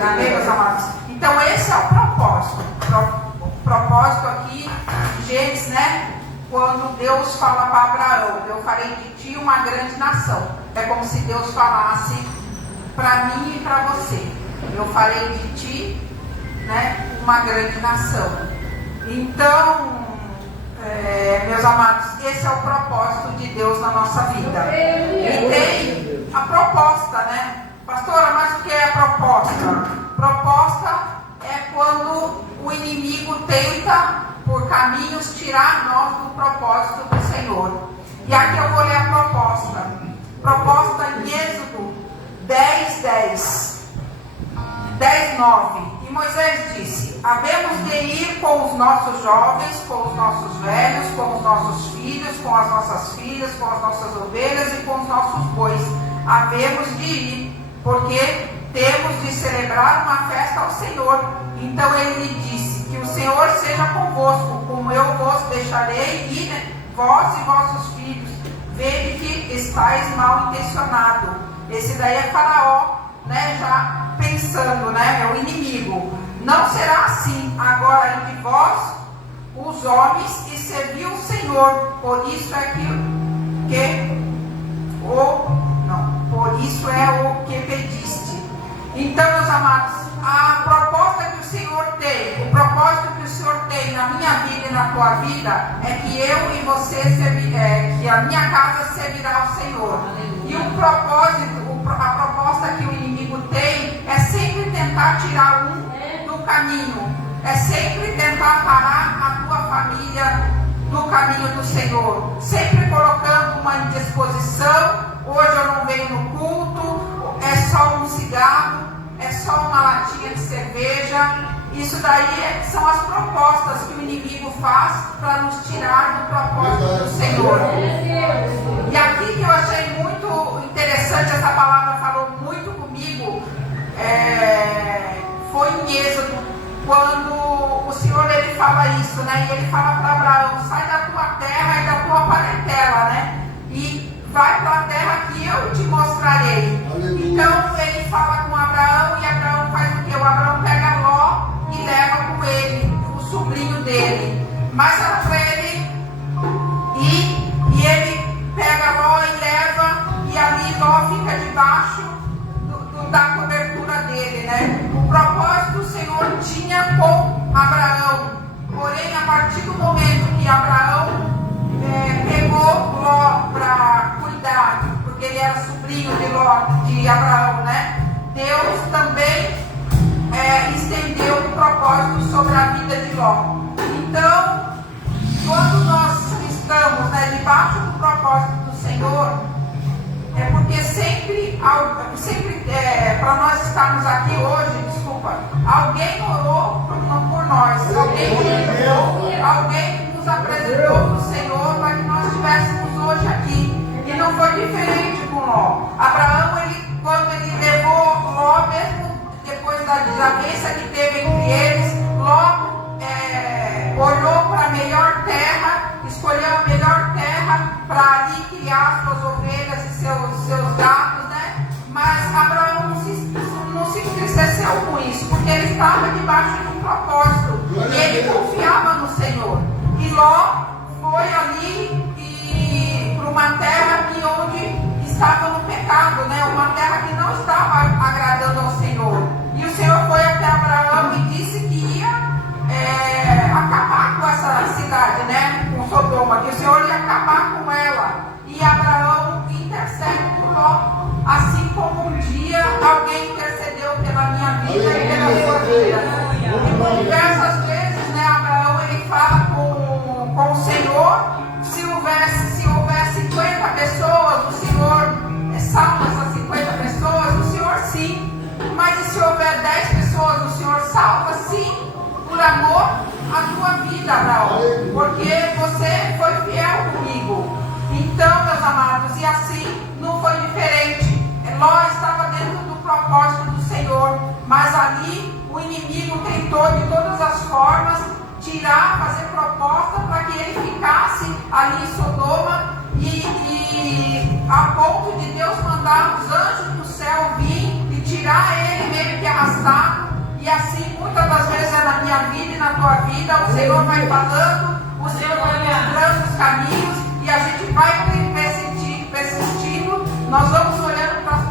Amém, meus amados? Então esse é o propósito. O propósito aqui de Gênesis, né? Quando Deus fala para Abraão, eu farei de ti uma grande nação. É como se Deus falasse para mim e para você. Eu farei de ti, né, uma grande nação. Então, meus amados, esse é o propósito de Deus na nossa vida. E tem a proposta, né? Pastora, mas o que é a proposta? Proposta é quando o inimigo tenta, por caminhos, tirar nós do propósito do Senhor. E aqui eu vou ler a proposta. Proposta em Êxodo 10:10. 10:9. E Moisés disse: havemos de ir com os nossos jovens, com os nossos velhos, com os nossos filhos, com as nossas filhas, com as nossas ovelhas e com os nossos bois. Havemos de ir, porque temos de celebrar uma festa ao Senhor. Então ele lhe disse: que o Senhor seja convosco, como eu vos deixarei ir, vós e vossos filhos. Vede que estáis mal intencionado. Esse daí é Faraó, né? Já pensando, né? É o inimigo. Não será assim agora entre vós, os homens, e serviu o Senhor. Por isso é por isso é o que pediste. Então, meus amados, a proposta que o Senhor tem, o propósito que o Senhor tem na minha vida e na tua vida é que eu e você que a minha casa servirá ao Senhor. E o propósito, a proposta que o inimigo tem é sempre tentar tirar do caminho, é sempre tentar parar a tua família do caminho do Senhor, sempre colocando uma indisposição. Hoje eu não venho no culto, é só um cigarro, é só uma latinha de cerveja. Isso daí são as propostas que o inimigo faz para nos tirar do propósito do Senhor. E aqui que eu achei muito interessante, essa palavra falou muito comigo, foi em Êxodo, quando o Senhor ele fala parentela, né? E vai para a terra que eu te mostrarei. Aleluia. Então ele fala com Abraão e Abraão faz o quê? O Abraão pega Ló e leva com ele o sobrinho dele. Mas fala para ele e ele pega Ló e leva, e ali Ló fica debaixo da cobertura dele, né? O propósito o Senhor tinha com Abraão. Porém, a partir do momento que Abraão pegou Ló para cuidar, porque ele era sobrinho de Abraão, né? Deus também estendeu o propósito sobre a vida de Ló. Então, quando nós estamos, né, debaixo do propósito do Senhor, é porque sempre para nós estarmos aqui hoje, alguém orou por nós, alguém nos apresentou para o Senhor para que nós estivéssemos hoje aqui. E não foi diferente com Ló. Abraão, quando ele levou Ló, mesmo depois da desavença que teve entre eles, Ló olhou para a melhor terra, escolheu a melhor terra para ali criar suas ovelhas e seus gatos, né? Mas Abraão não se entristeceu com isso, porque ele estava debaixo de um propósito e ele confiava no Senhor. E Ló foi ali para uma terra onde estava no pecado, né? Uma terra que não estava agradando ao Senhor. E o Senhor foi até Abraão e disse que ia acabar com essa cidade, né? Com Sodoma, que o Senhor ia acabar com ela. E Abraão intercede por Ló, assim como um dia alguém intercedeu pela minha vida e pela sua vida. E por diversas vezes, né, Abraão ele fala com o Senhor. Se houver 50 pessoas, o Senhor salva essas 50 pessoas, o Senhor sim. Mas e se houver 10 pessoas, o Senhor salva sim, por amor à tua vida, Abraão, porque você foi fiel comigo. Então, meus amados, e assim não foi diferente. Ló estava dentro do propósito do Senhor, mas ali o inimigo tentou de todas as formas fazer proposta para que ele ficasse ali em Sodoma e a ponto de Deus mandar os anjos do céu vir e tirar ele meio que arrastado. E assim, muitas das vezes é na minha vida e na tua vida, o Senhor vai falando, o Senhor vai mostrando os caminhos e a gente vai persistindo. Nós vamos olhando para as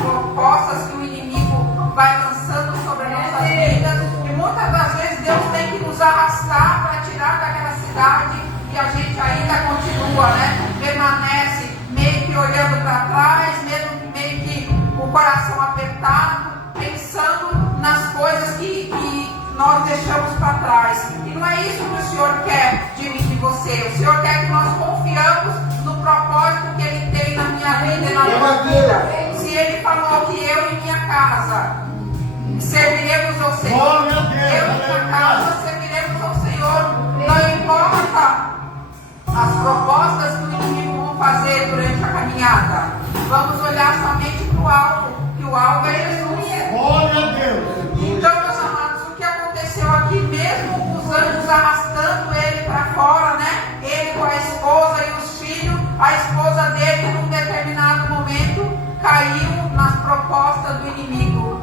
propostas que o inimigo vai lançando sobre as nossas vidas e muitas das vezes Deus tem que nos arrastar para tirar daquela cidade e a gente ainda continua, né? Permanece meio que olhando para trás, mesmo meio que o coração apertado, pensando nas coisas que nós deixamos para trás. E não é isso que o Senhor quer de mim e de você. O Senhor quer que nós confiamos no propósito que Ele tem na minha vida e na tua vida. Se Ele falou que eu e minha casa serviremos ao Senhor, eu e minha casa serviremos ao Senhor. Não importa as propostas que o inimigo vai fazer durante a caminhada. Vamos olhar somente para o alvo, que o alvo é Jesus. Glória a Deus. Então, meus amados, o que aconteceu aqui, mesmo os anjos arrastando ele para fora, né? Ele com a esposa e os filhos, a esposa dele, num determinado momento, caiu nas propostas do inimigo.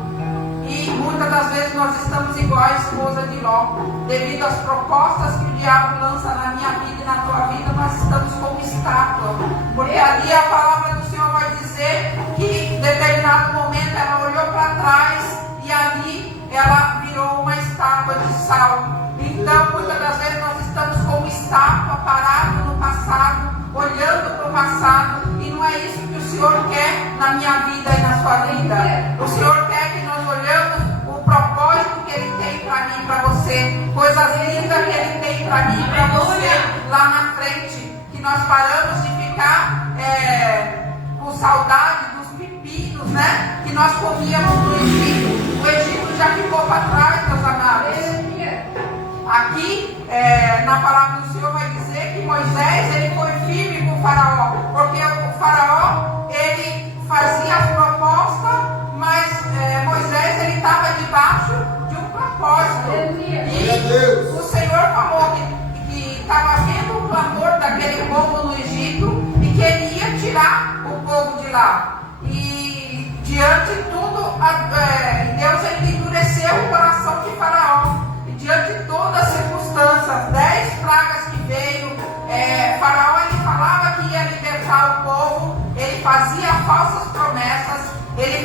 E muitas das vezes nós estamos igual a esposa de Ló, devido às propostas que o diabo lança na minha vida e na tua vida, nós estamos como estátua. Porque ali a palavra do Senhor vai dizer que em determinado momento ela olhou para trás e ali ela virou uma estátua de sal. Então, muitas das vezes nós estamos como estátua, parado no passado, olhando para o passado, e não é isso que o Senhor quer na minha vida e na sua vida. O Senhor quer que nós olhamos o propósito que Ele tem para mim e para você, coisas lindas que Ele tem para mim e para você lá na frente, que nós paramos de ficar com saudade dos pepinos, né? Que nós comíamos no Egito. O Egito já ficou para trás, meus amados. Aqui, na palavra do Senhor vai dizer que Moisés ele foi firme com o faraó, porque o faraó ele fazia as propostas, mas Moisés ele estava debaixo de um propósito. E o Senhor falou que estava vendo o clamor daquele povo no Egito. tirar o povo de lá. E diante de tudo, Deus ele endureceu o coração de Faraó. E diante de todas as circunstâncias, 10 pragas que veio, Faraó ele falava que ia libertar o povo, ele fazia falsas promessas, ele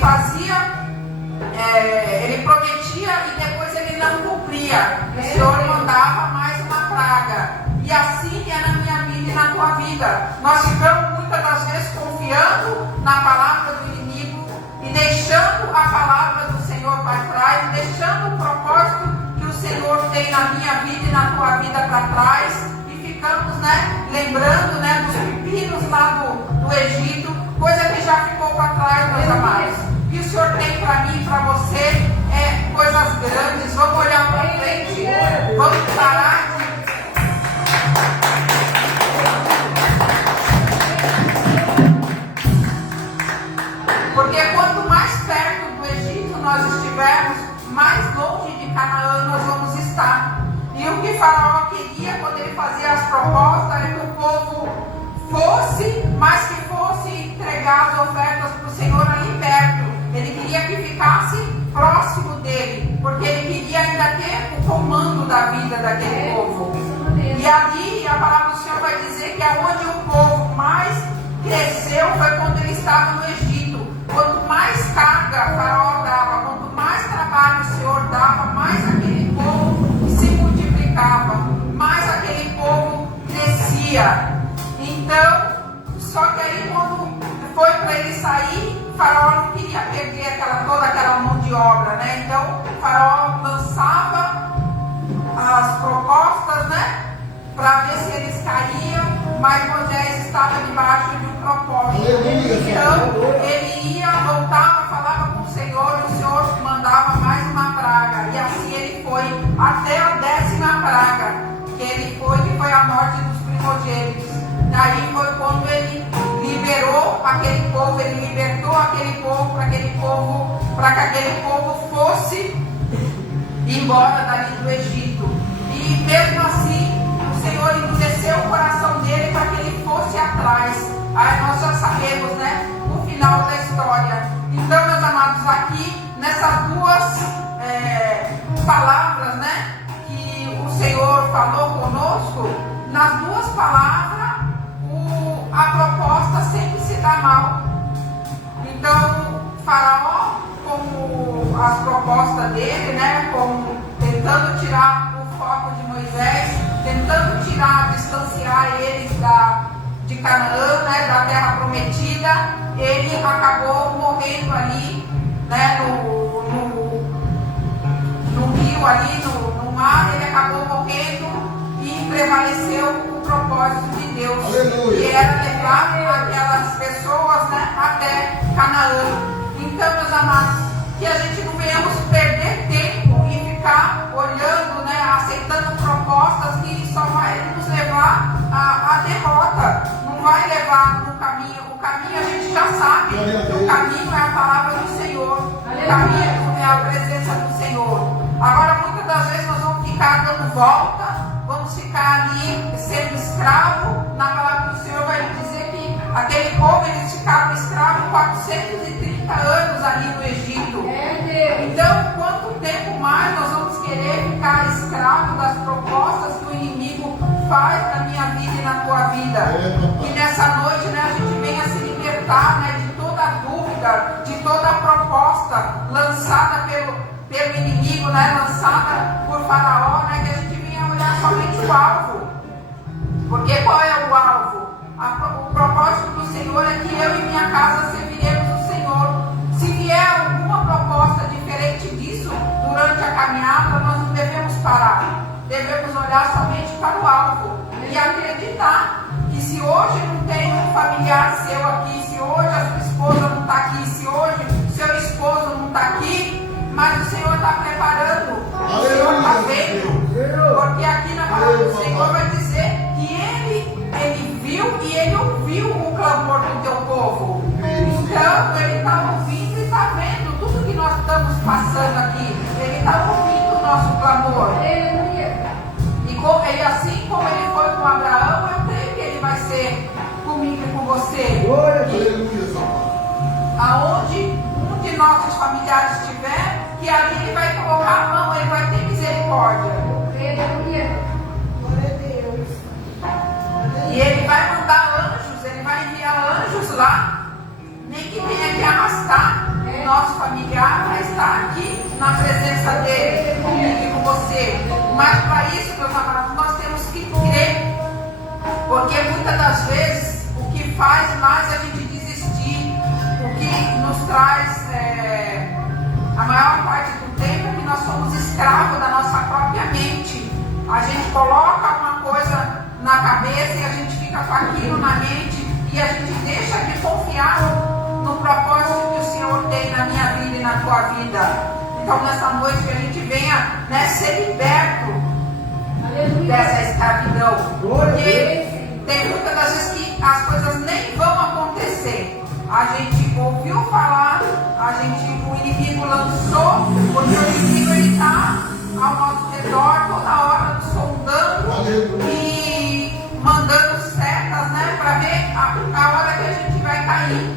prometia e depois ele não cumpria. O Senhor mandava mais uma praga. E assim é na minha vida e na tua vida. Nós ficamos muitas das vezes confiando na palavra do inimigo e deixando a palavra do Senhor para trás, deixando o propósito que o Senhor tem na minha vida e na tua vida para trás, e ficamos, lembrando, dos pepinos lá do Egito, coisa que já ficou para trás, meus amados. O que o Senhor tem para mim e para você é coisas grandes. Vamos olhar para frente, vamos parar de... Porque quanto mais perto do Egito nós estivermos, mais longe de Canaã nós vamos estar. E o que Faraó queria quando ele fazia as propostas era que o povo fosse, mas que fosse entregar as ofertas para o Senhor ali perto. Ele queria que ficasse próximo dele, porque ele queria ainda ter o comando da vida daquele povo. E ali a palavra do Senhor vai dizer que aonde o povo mais cresceu foi quando ele estava no Egito. Quanto mais carga Faraó dava, quanto mais trabalho o Senhor dava, mais aquele povo se multiplicava, mais aquele povo crescia. Então, só que aí quando foi para ele sair, Faraó não queria perder toda aquela mão de obra, Então, Faraó lançava as propostas, para ver se eles caíam, mas Moisés estava debaixo de um propósito. Então, ele ia, voltava, falava com o Senhor, e o Senhor mandava mais uma praga. E assim ele foi até a 10ª praga, que foi a morte dos primogênitos. Daí foi quando ele liberou aquele povo, ele libertou aquele povo para que aquele povo fosse embora dali do Egito. E mesmo assim, o Senhor endureceu o coração dele para que ele fosse atrás. Aí nós já sabemos, o final da história. Então, meus amados, aqui nessas duas palavras, que o Senhor falou conosco, nas duas palavras, a proposta sempre se dá mal. Então, Faraó, como as propostas dele, como tentando tirar o foco de Moisés, tentando distanciar eles de Canaã, da terra prometida, ele acabou morrendo ali, no rio ali, no mar, ele acabou morrendo e prevaleceu o propósito de Deus, que era levar aquelas pessoas até Canaã. Então, meus amados, que a gente não venhamos perder tempo e ficar olhando, aceitando propostas que só vai nos levar à derrota, não vai levar no caminho. O caminho a gente já sabe, o caminho é a palavra do Senhor, o caminho é a presença do Senhor. Agora, muitas das vezes nós vamos ficar dando volta, vamos ficar ali sendo escravo. Na palavra do Senhor vai dizer que aquele povo, eles ficaram escravos 430 anos ali no Egito. Então, quanto tempo mais nós vamos querer ficar escravo das propostas que o inimigo faz na minha vida e na tua vida? E nessa noite, a gente venha se libertar, de toda dúvida, de toda proposta lançada pelo inimigo, lançada por Faraó, que a gente venha olhar somente o alvo. Porque qual é o alvo? O propósito do Senhor é que eu e minha casa serviremos o Senhor. Se vier alguma proposta diferente disso durante a caminhada, nós não devemos parar. Devemos olhar somente para o alvo e acreditar que se hoje não tem um familiar seu aqui, se hoje a sua esposa não está aqui, se hoje seu esposo não está aqui, mas o Senhor está preparando, o Senhor está vendo, porque aqui na palavra do Senhor vai dizer que ele viu e ele ouviu o clamor do teu povo. Então, ele está ouvindo e está vendo tudo que nós estamos passando aqui. Ele está ouvindo o nosso clamor. E assim como ele foi com Abraão, eu creio que ele vai ser comigo e com você. Aonde um de nossos familiares estiver, que ali ele vai colocar a mão, ele vai ter misericórdia. E ele vai mandar anjos, ele vai enviar anjos lá, nem que tenha que arrastar o nosso familiar para estar aqui na presença dele, comigo e com você. Mas para isso, meus amados, nós temos que crer, porque muitas das vezes o que faz mais a gente desistir, o que nos traz a maior parte do tempo é que nós somos escravos da nossa própria mente. A gente coloca uma coisa na cabeça e a gente fica com aquilo na mente e a gente deixa de confiar no propósito que o Senhor tem na minha vida e na tua vida. Então nessa noite que a gente venha, né, ser liberto dessa escravidão, porque tem muitas das vezes que as coisas nem vão acontecer. A gente ouviu falar, o inimigo lançou, porque o inimigo ele está ao nosso redor toda hora nos sondando e mandando setas, né, para ver a hora que a gente vai cair.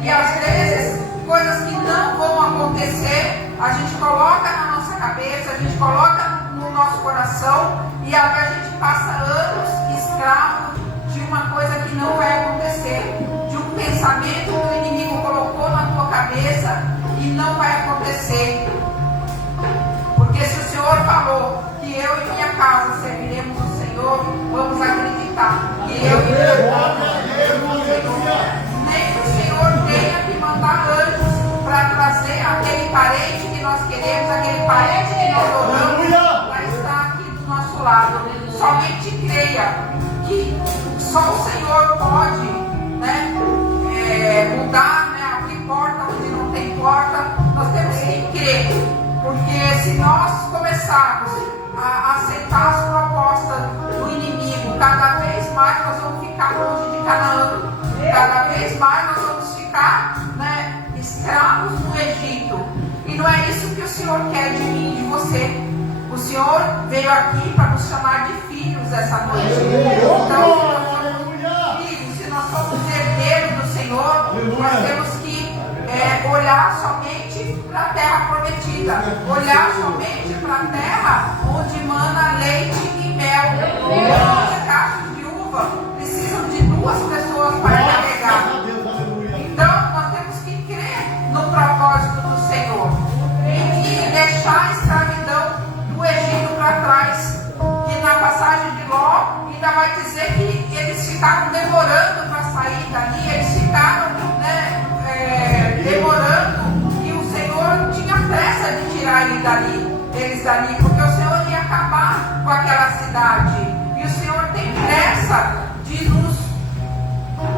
E às vezes coisas que não vão acontecer, a gente coloca na nossa cabeça, a gente coloca no nosso coração e aí a gente passa anos escravo de uma coisa que não vai acontecer, de um pensamento que o inimigo colocou na tua cabeça e não vai acontecer. Porque se o Senhor falou que eu e minha casa serviremos o Senhor, vamos acreditar que eu e minha casa serviremos o Senhor. Nem que o Senhor tenha que mandar anjos para trazer aquele parente que nós queremos, aquele parente que nós oramos, para estar aqui do nosso lado. Somente creia que só o Senhor pode, né, mudar, né, abrir porta onde não tem porta. Nós temos que crer, porque se nós começarmos a aceitar as propostas do inimigo, cada vez mais nós vamos ficar longe de Canaã, cada vez mais nós vamos ficar, né, escravos no Egito. E não é isso que o Senhor quer de mim e de você. O Senhor veio aqui para nos chamar de filhos essa noite. Então, se nós somos filhos, se nós somos herdeiros do Senhor, nós temos que olhar somente para a terra prometida, olhar somente para a terra onde mana leite e mel. Os cachos de uva precisam de 2 pessoas para carregar. Então, nós temos que crer no propósito do Senhor e deixar a escravidão do Egito para trás. Que na passagem de Ló ainda vai dizer que eles ficaram demorando para sair dali, eles ficaram, né, demorando, e o Senhor tinha pressa de tirar eles dali, porque o Senhor ia acabar com aquela cidade, e o Senhor tem pressa de nos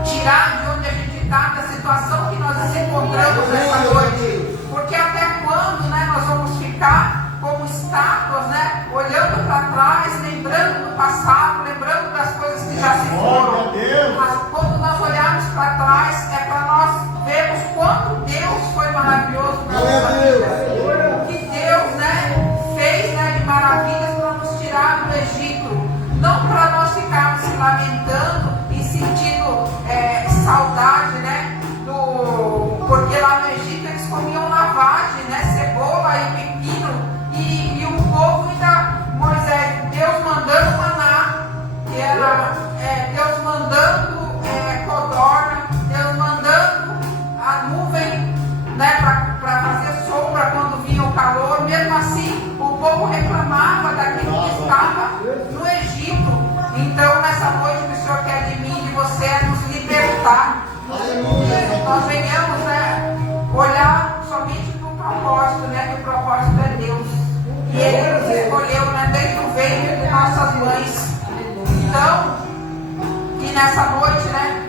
tirar de onde a gente está, da situação que nós nos encontramos nessa noite, porque até quando, né, nós vamos ficar como estátuas, né, olhando para trás, lembrando do passado, lembrando das coisas que já se foram. Mas quando nós olharmos para trás, é para nós vermos quanto Deus foi maravilhoso na nossa vida. O que Deus, né, fez, né, de maravilhas para nos tirar do Egito. Não para nós ficarmos se lamentando e sentindo saudade, né, porque lá no Egito eles comiam lavagem, né, cebola e pepino. E o povo ainda, Deus mandando maná, que era Deus mandando codorna, Deus mandando a nuvem, né, para fazer sombra quando vinha o calor. Mesmo assim, o povo reclamava daquilo que estava no Egito. Então, nessa noite, o que o Senhor quer de mim e de você é nos libertar. Nós venhamos, né, olhar somente para o propósito, né, que o propósito é Deus. E Ele nos escolheu, né, desde o ventre de nossas mães. Então, que nessa noite, né,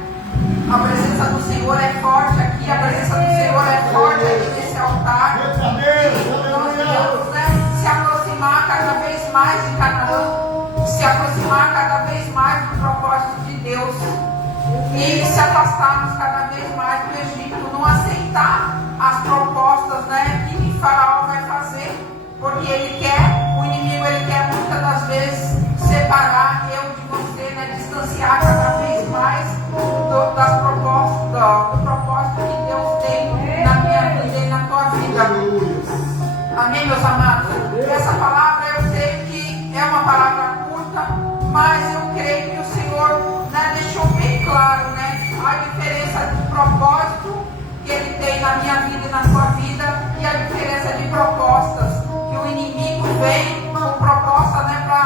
a presença do Senhor é forte aqui, a presença do Senhor é forte aqui nesse altar. E nós vamos, né, se aproximar cada vez mais de Canaã, se aproximar cada vez mais do propósito de Deus e se afastarmos cada vez mais do Egito, não aceitar as propostas, né, que Faraó vai fazer. Porque ele quer, o inimigo, ele quer muitas das vezes separar eu de você, né, distanciar cada vez mais das propostas, do propósito que Deus tem na minha vida e na tua vida. Amém, meus amados? Essa palavra eu sei que é uma palavra curta, mas eu creio que o Senhor, né, deixou bem claro, né, a diferença do propósito que Ele tem na minha vida e na tua vida e a diferença de propostas. Que o inimigo vem com proposta, né, para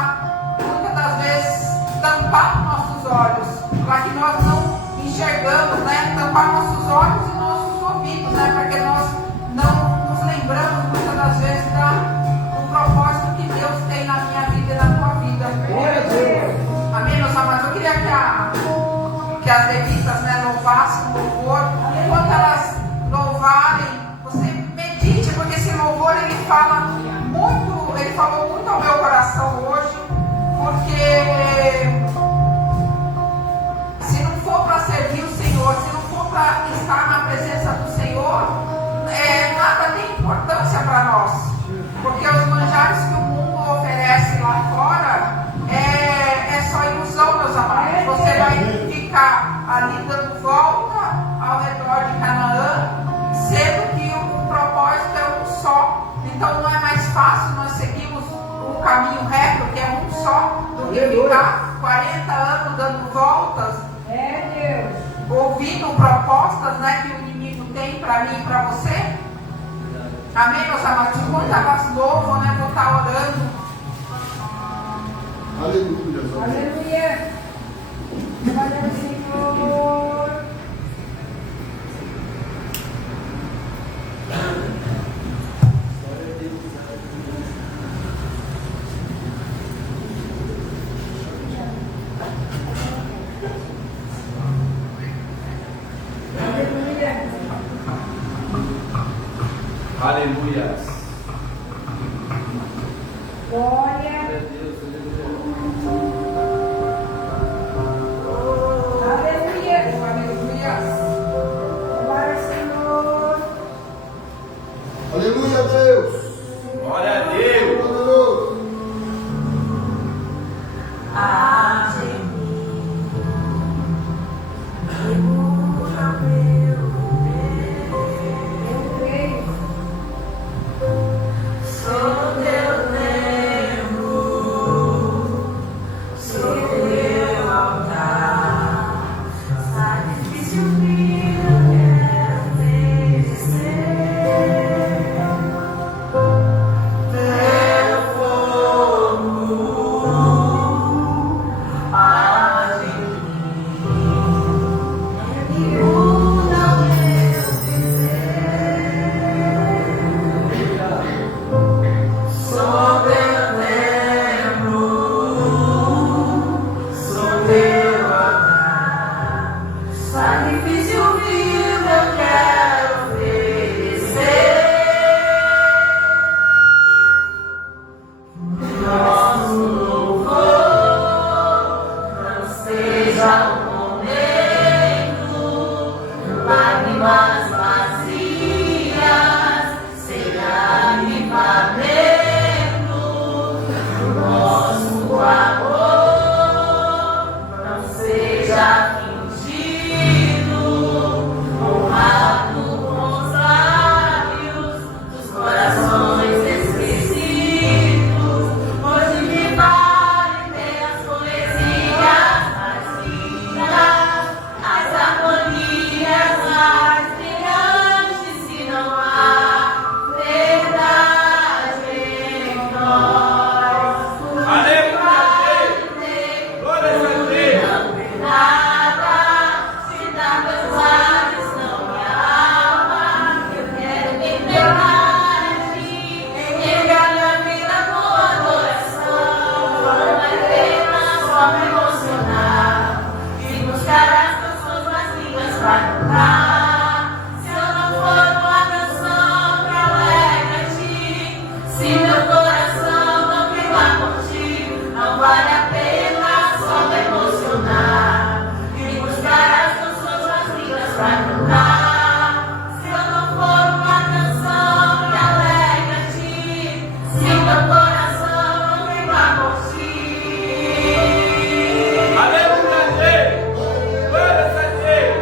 muitas das vezes tampar nossos olhos, para que nós não enxergamos, né, tampar nossos olhos e nossos ouvidos, né, para que nós não nos lembramos muitas das vezes do propósito que Deus tem na minha vida e na tua vida. Amém, meus amados? Eu queria que as levitas, né, louvassem o louvor. Enquanto elas louvarem, você medite, porque esse louvor ele falou muito ao meu coração hoje, porque se não for para servir o Senhor, se não for para estar na presença do Senhor, nada tem importância para nós, porque os manjares que o mundo oferece lá fora é só ilusão, meus amados. Você vai ficar ali dando volta ao redor de Canaã, sendo que o propósito é um só. Então não é mais fácil nós seguirmos um caminho reto, que é um só, do que ficar 40 anos dando voltas, ouvindo propostas, né, que o inimigo tem para mim e para você. Amém, meus amados? Enquanto elas louvam, né, vou estar orando. Aleluia. Aleluia. Valeu, Senhor. Aleluia. Glória. Aleluia. Aleluia. Glória, Senhor. Aleluia, Deus. Glória a Deus. Aleluia. Eu creio. Sou teu templo, sou teu altar, sacrifício vivo eu quero oferecer. Teu fogo arde em mim, e muda o meu Sou teu templo, sou teu altar, sacrifício vivo eu quero oferecer. Nosso louvor não seja um momento, lágrimas vazias, sem avivamento. Nosso amor não seja fingido, honrado com os lábios dos corações esquecidos. Hoje me vale ter as poesias mais lindas, as harmonias mais brilhantes, se não há verdade em nós. Aleluia. Glória a Deus. Não tem nada, se dá meus lábios, não minha alma. Eu quero me entregar a ti, entregar minha vida com adoração. Não é pena, só me emocionar, e buscar as canções mais lindas pra cantar. Se eu não for uma canção que alegra a ti, se meu coração não queimar por ti, não vale a pena só me emocionar e buscar as canções mais lindas pra cantar. Se eu não for uma canção que alegra a ti, se meu coração não queimar por ti. Aleluia. Glória a Deus.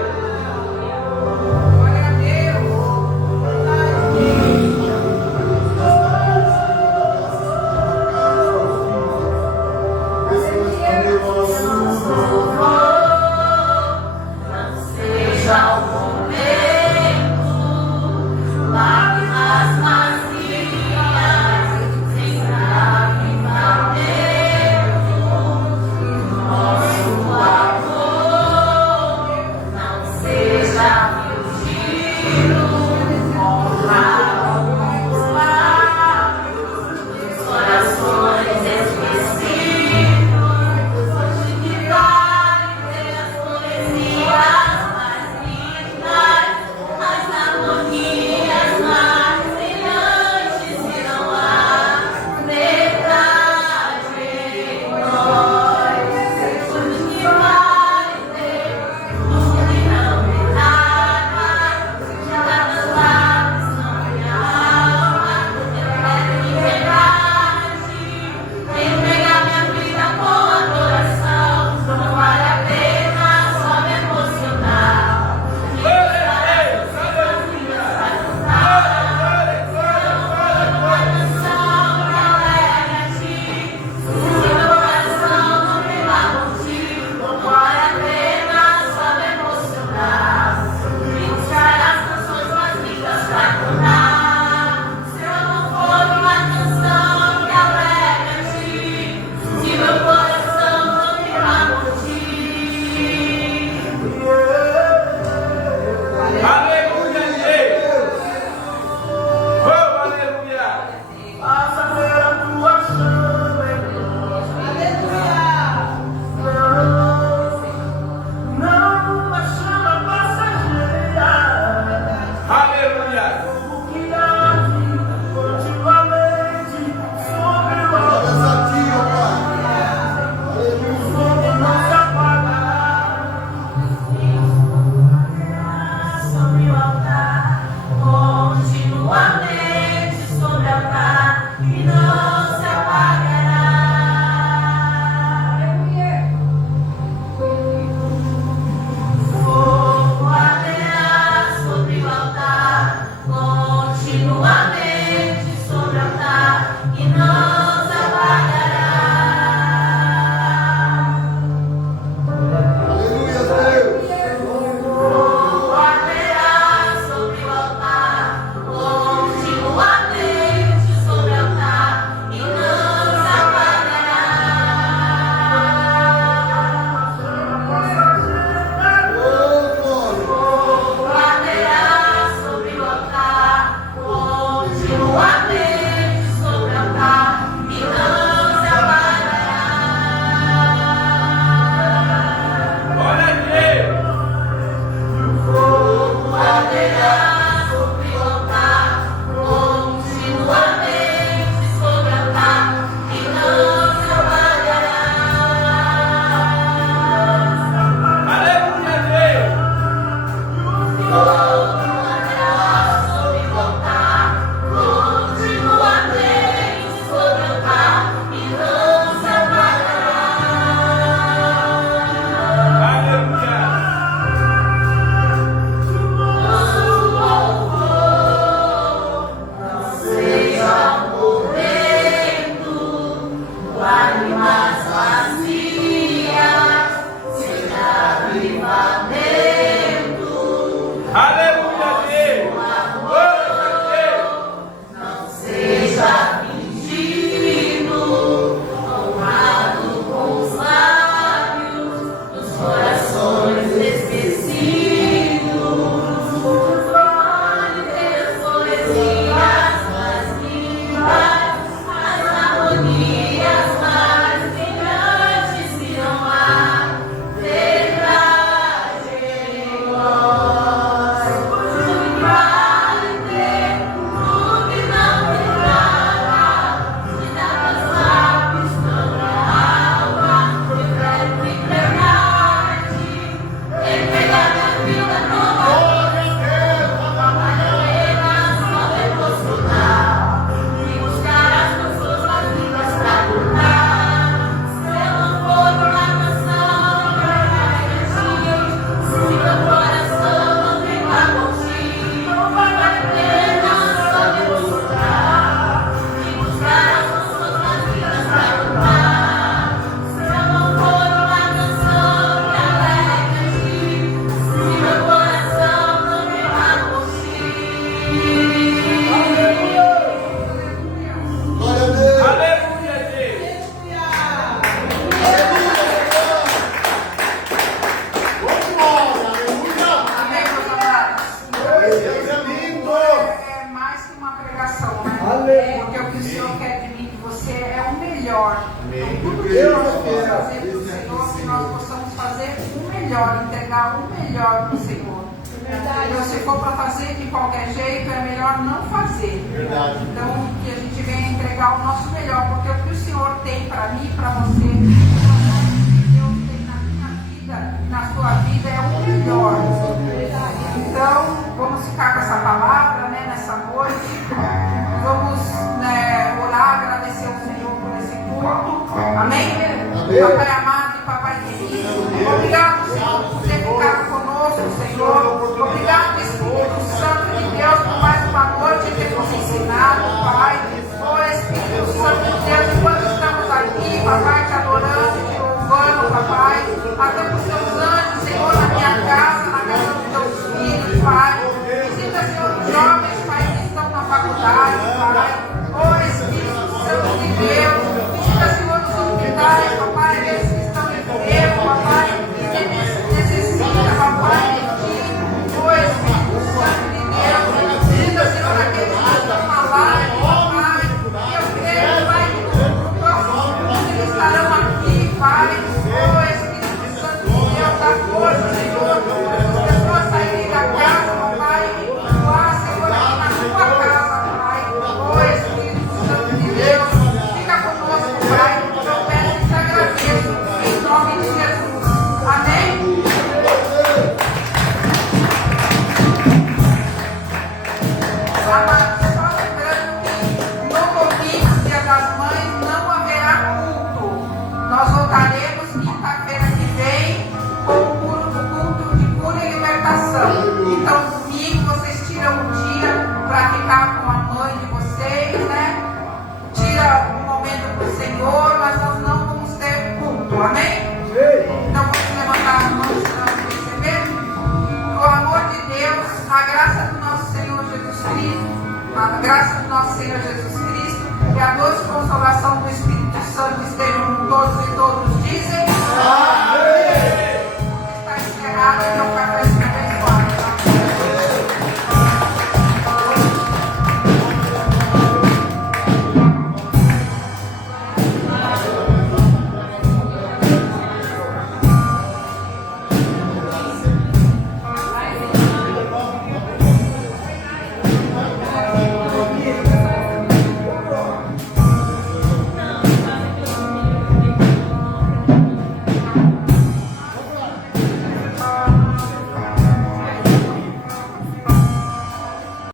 entregar o melhor para o Senhor. Então, se for para fazer de qualquer jeito, é melhor não fazer. Então, que a gente venha entregar o nosso melhor, porque o que o Senhor tem para mim, para você, o que Deus tem na minha vida, na sua vida, é o melhor. Então, vamos ficar com essa palavra, né, nessa noite. Vamos, né, orar, agradecer ao Senhor por esse culto. Amém? Papai amado e papai querido, obrigado, Senhor, por ter ficado conosco, Senhor. Obrigado, Espírito Santo de Deus, por mais uma noite ter nos ensinado, Pai. Oh, Espírito Santo de Deus, enquanto estamos aqui, papai, te adorando, te louvando, papai, até por seus anjos, Senhor, na minha casa, na casa dos teus filhos, Pai. Visita, Senhor, os jovens, Pai, que estão na faculdade, Pai. Oh, Espírito Santo de Deus, visita, Senhor, os hospitais, papai, aqueles que estão enfermos, papai, que necessita, papai, de ti. Oh, Espírito Santo de Deus, visita, Senhor, aqueles que estão na live, papai. Eu creio, Pai, que no próximo culto eles estarão aqui, Pai. Oh, Espírito Santo de Deus, dá força, Senhor, para as pessoas saírem da casa, papai, e continuar, Senhor, aqui na tua casa, Pai. Oh, Espírito Santo de Deus, fica conosco, Pai. Eu peço e te agradeço, em nome de Jesus. Amém? Amados, só lembrando que no domingo, Dia das Mães, não haverá culto. Nós voltaremos quinta-feira que vem com o culto de cura e libertação. Então, domingo, vocês tiram um dia para ficar com a mãe de vocês, né? Tira um momento para o Senhor, mas nós não vamos ter culto, amém? Então, vamos levantar as mãos para receber. O amor de Deus, a graça do nosso Senhor Jesus Cristo, a graça do nosso Senhor Jesus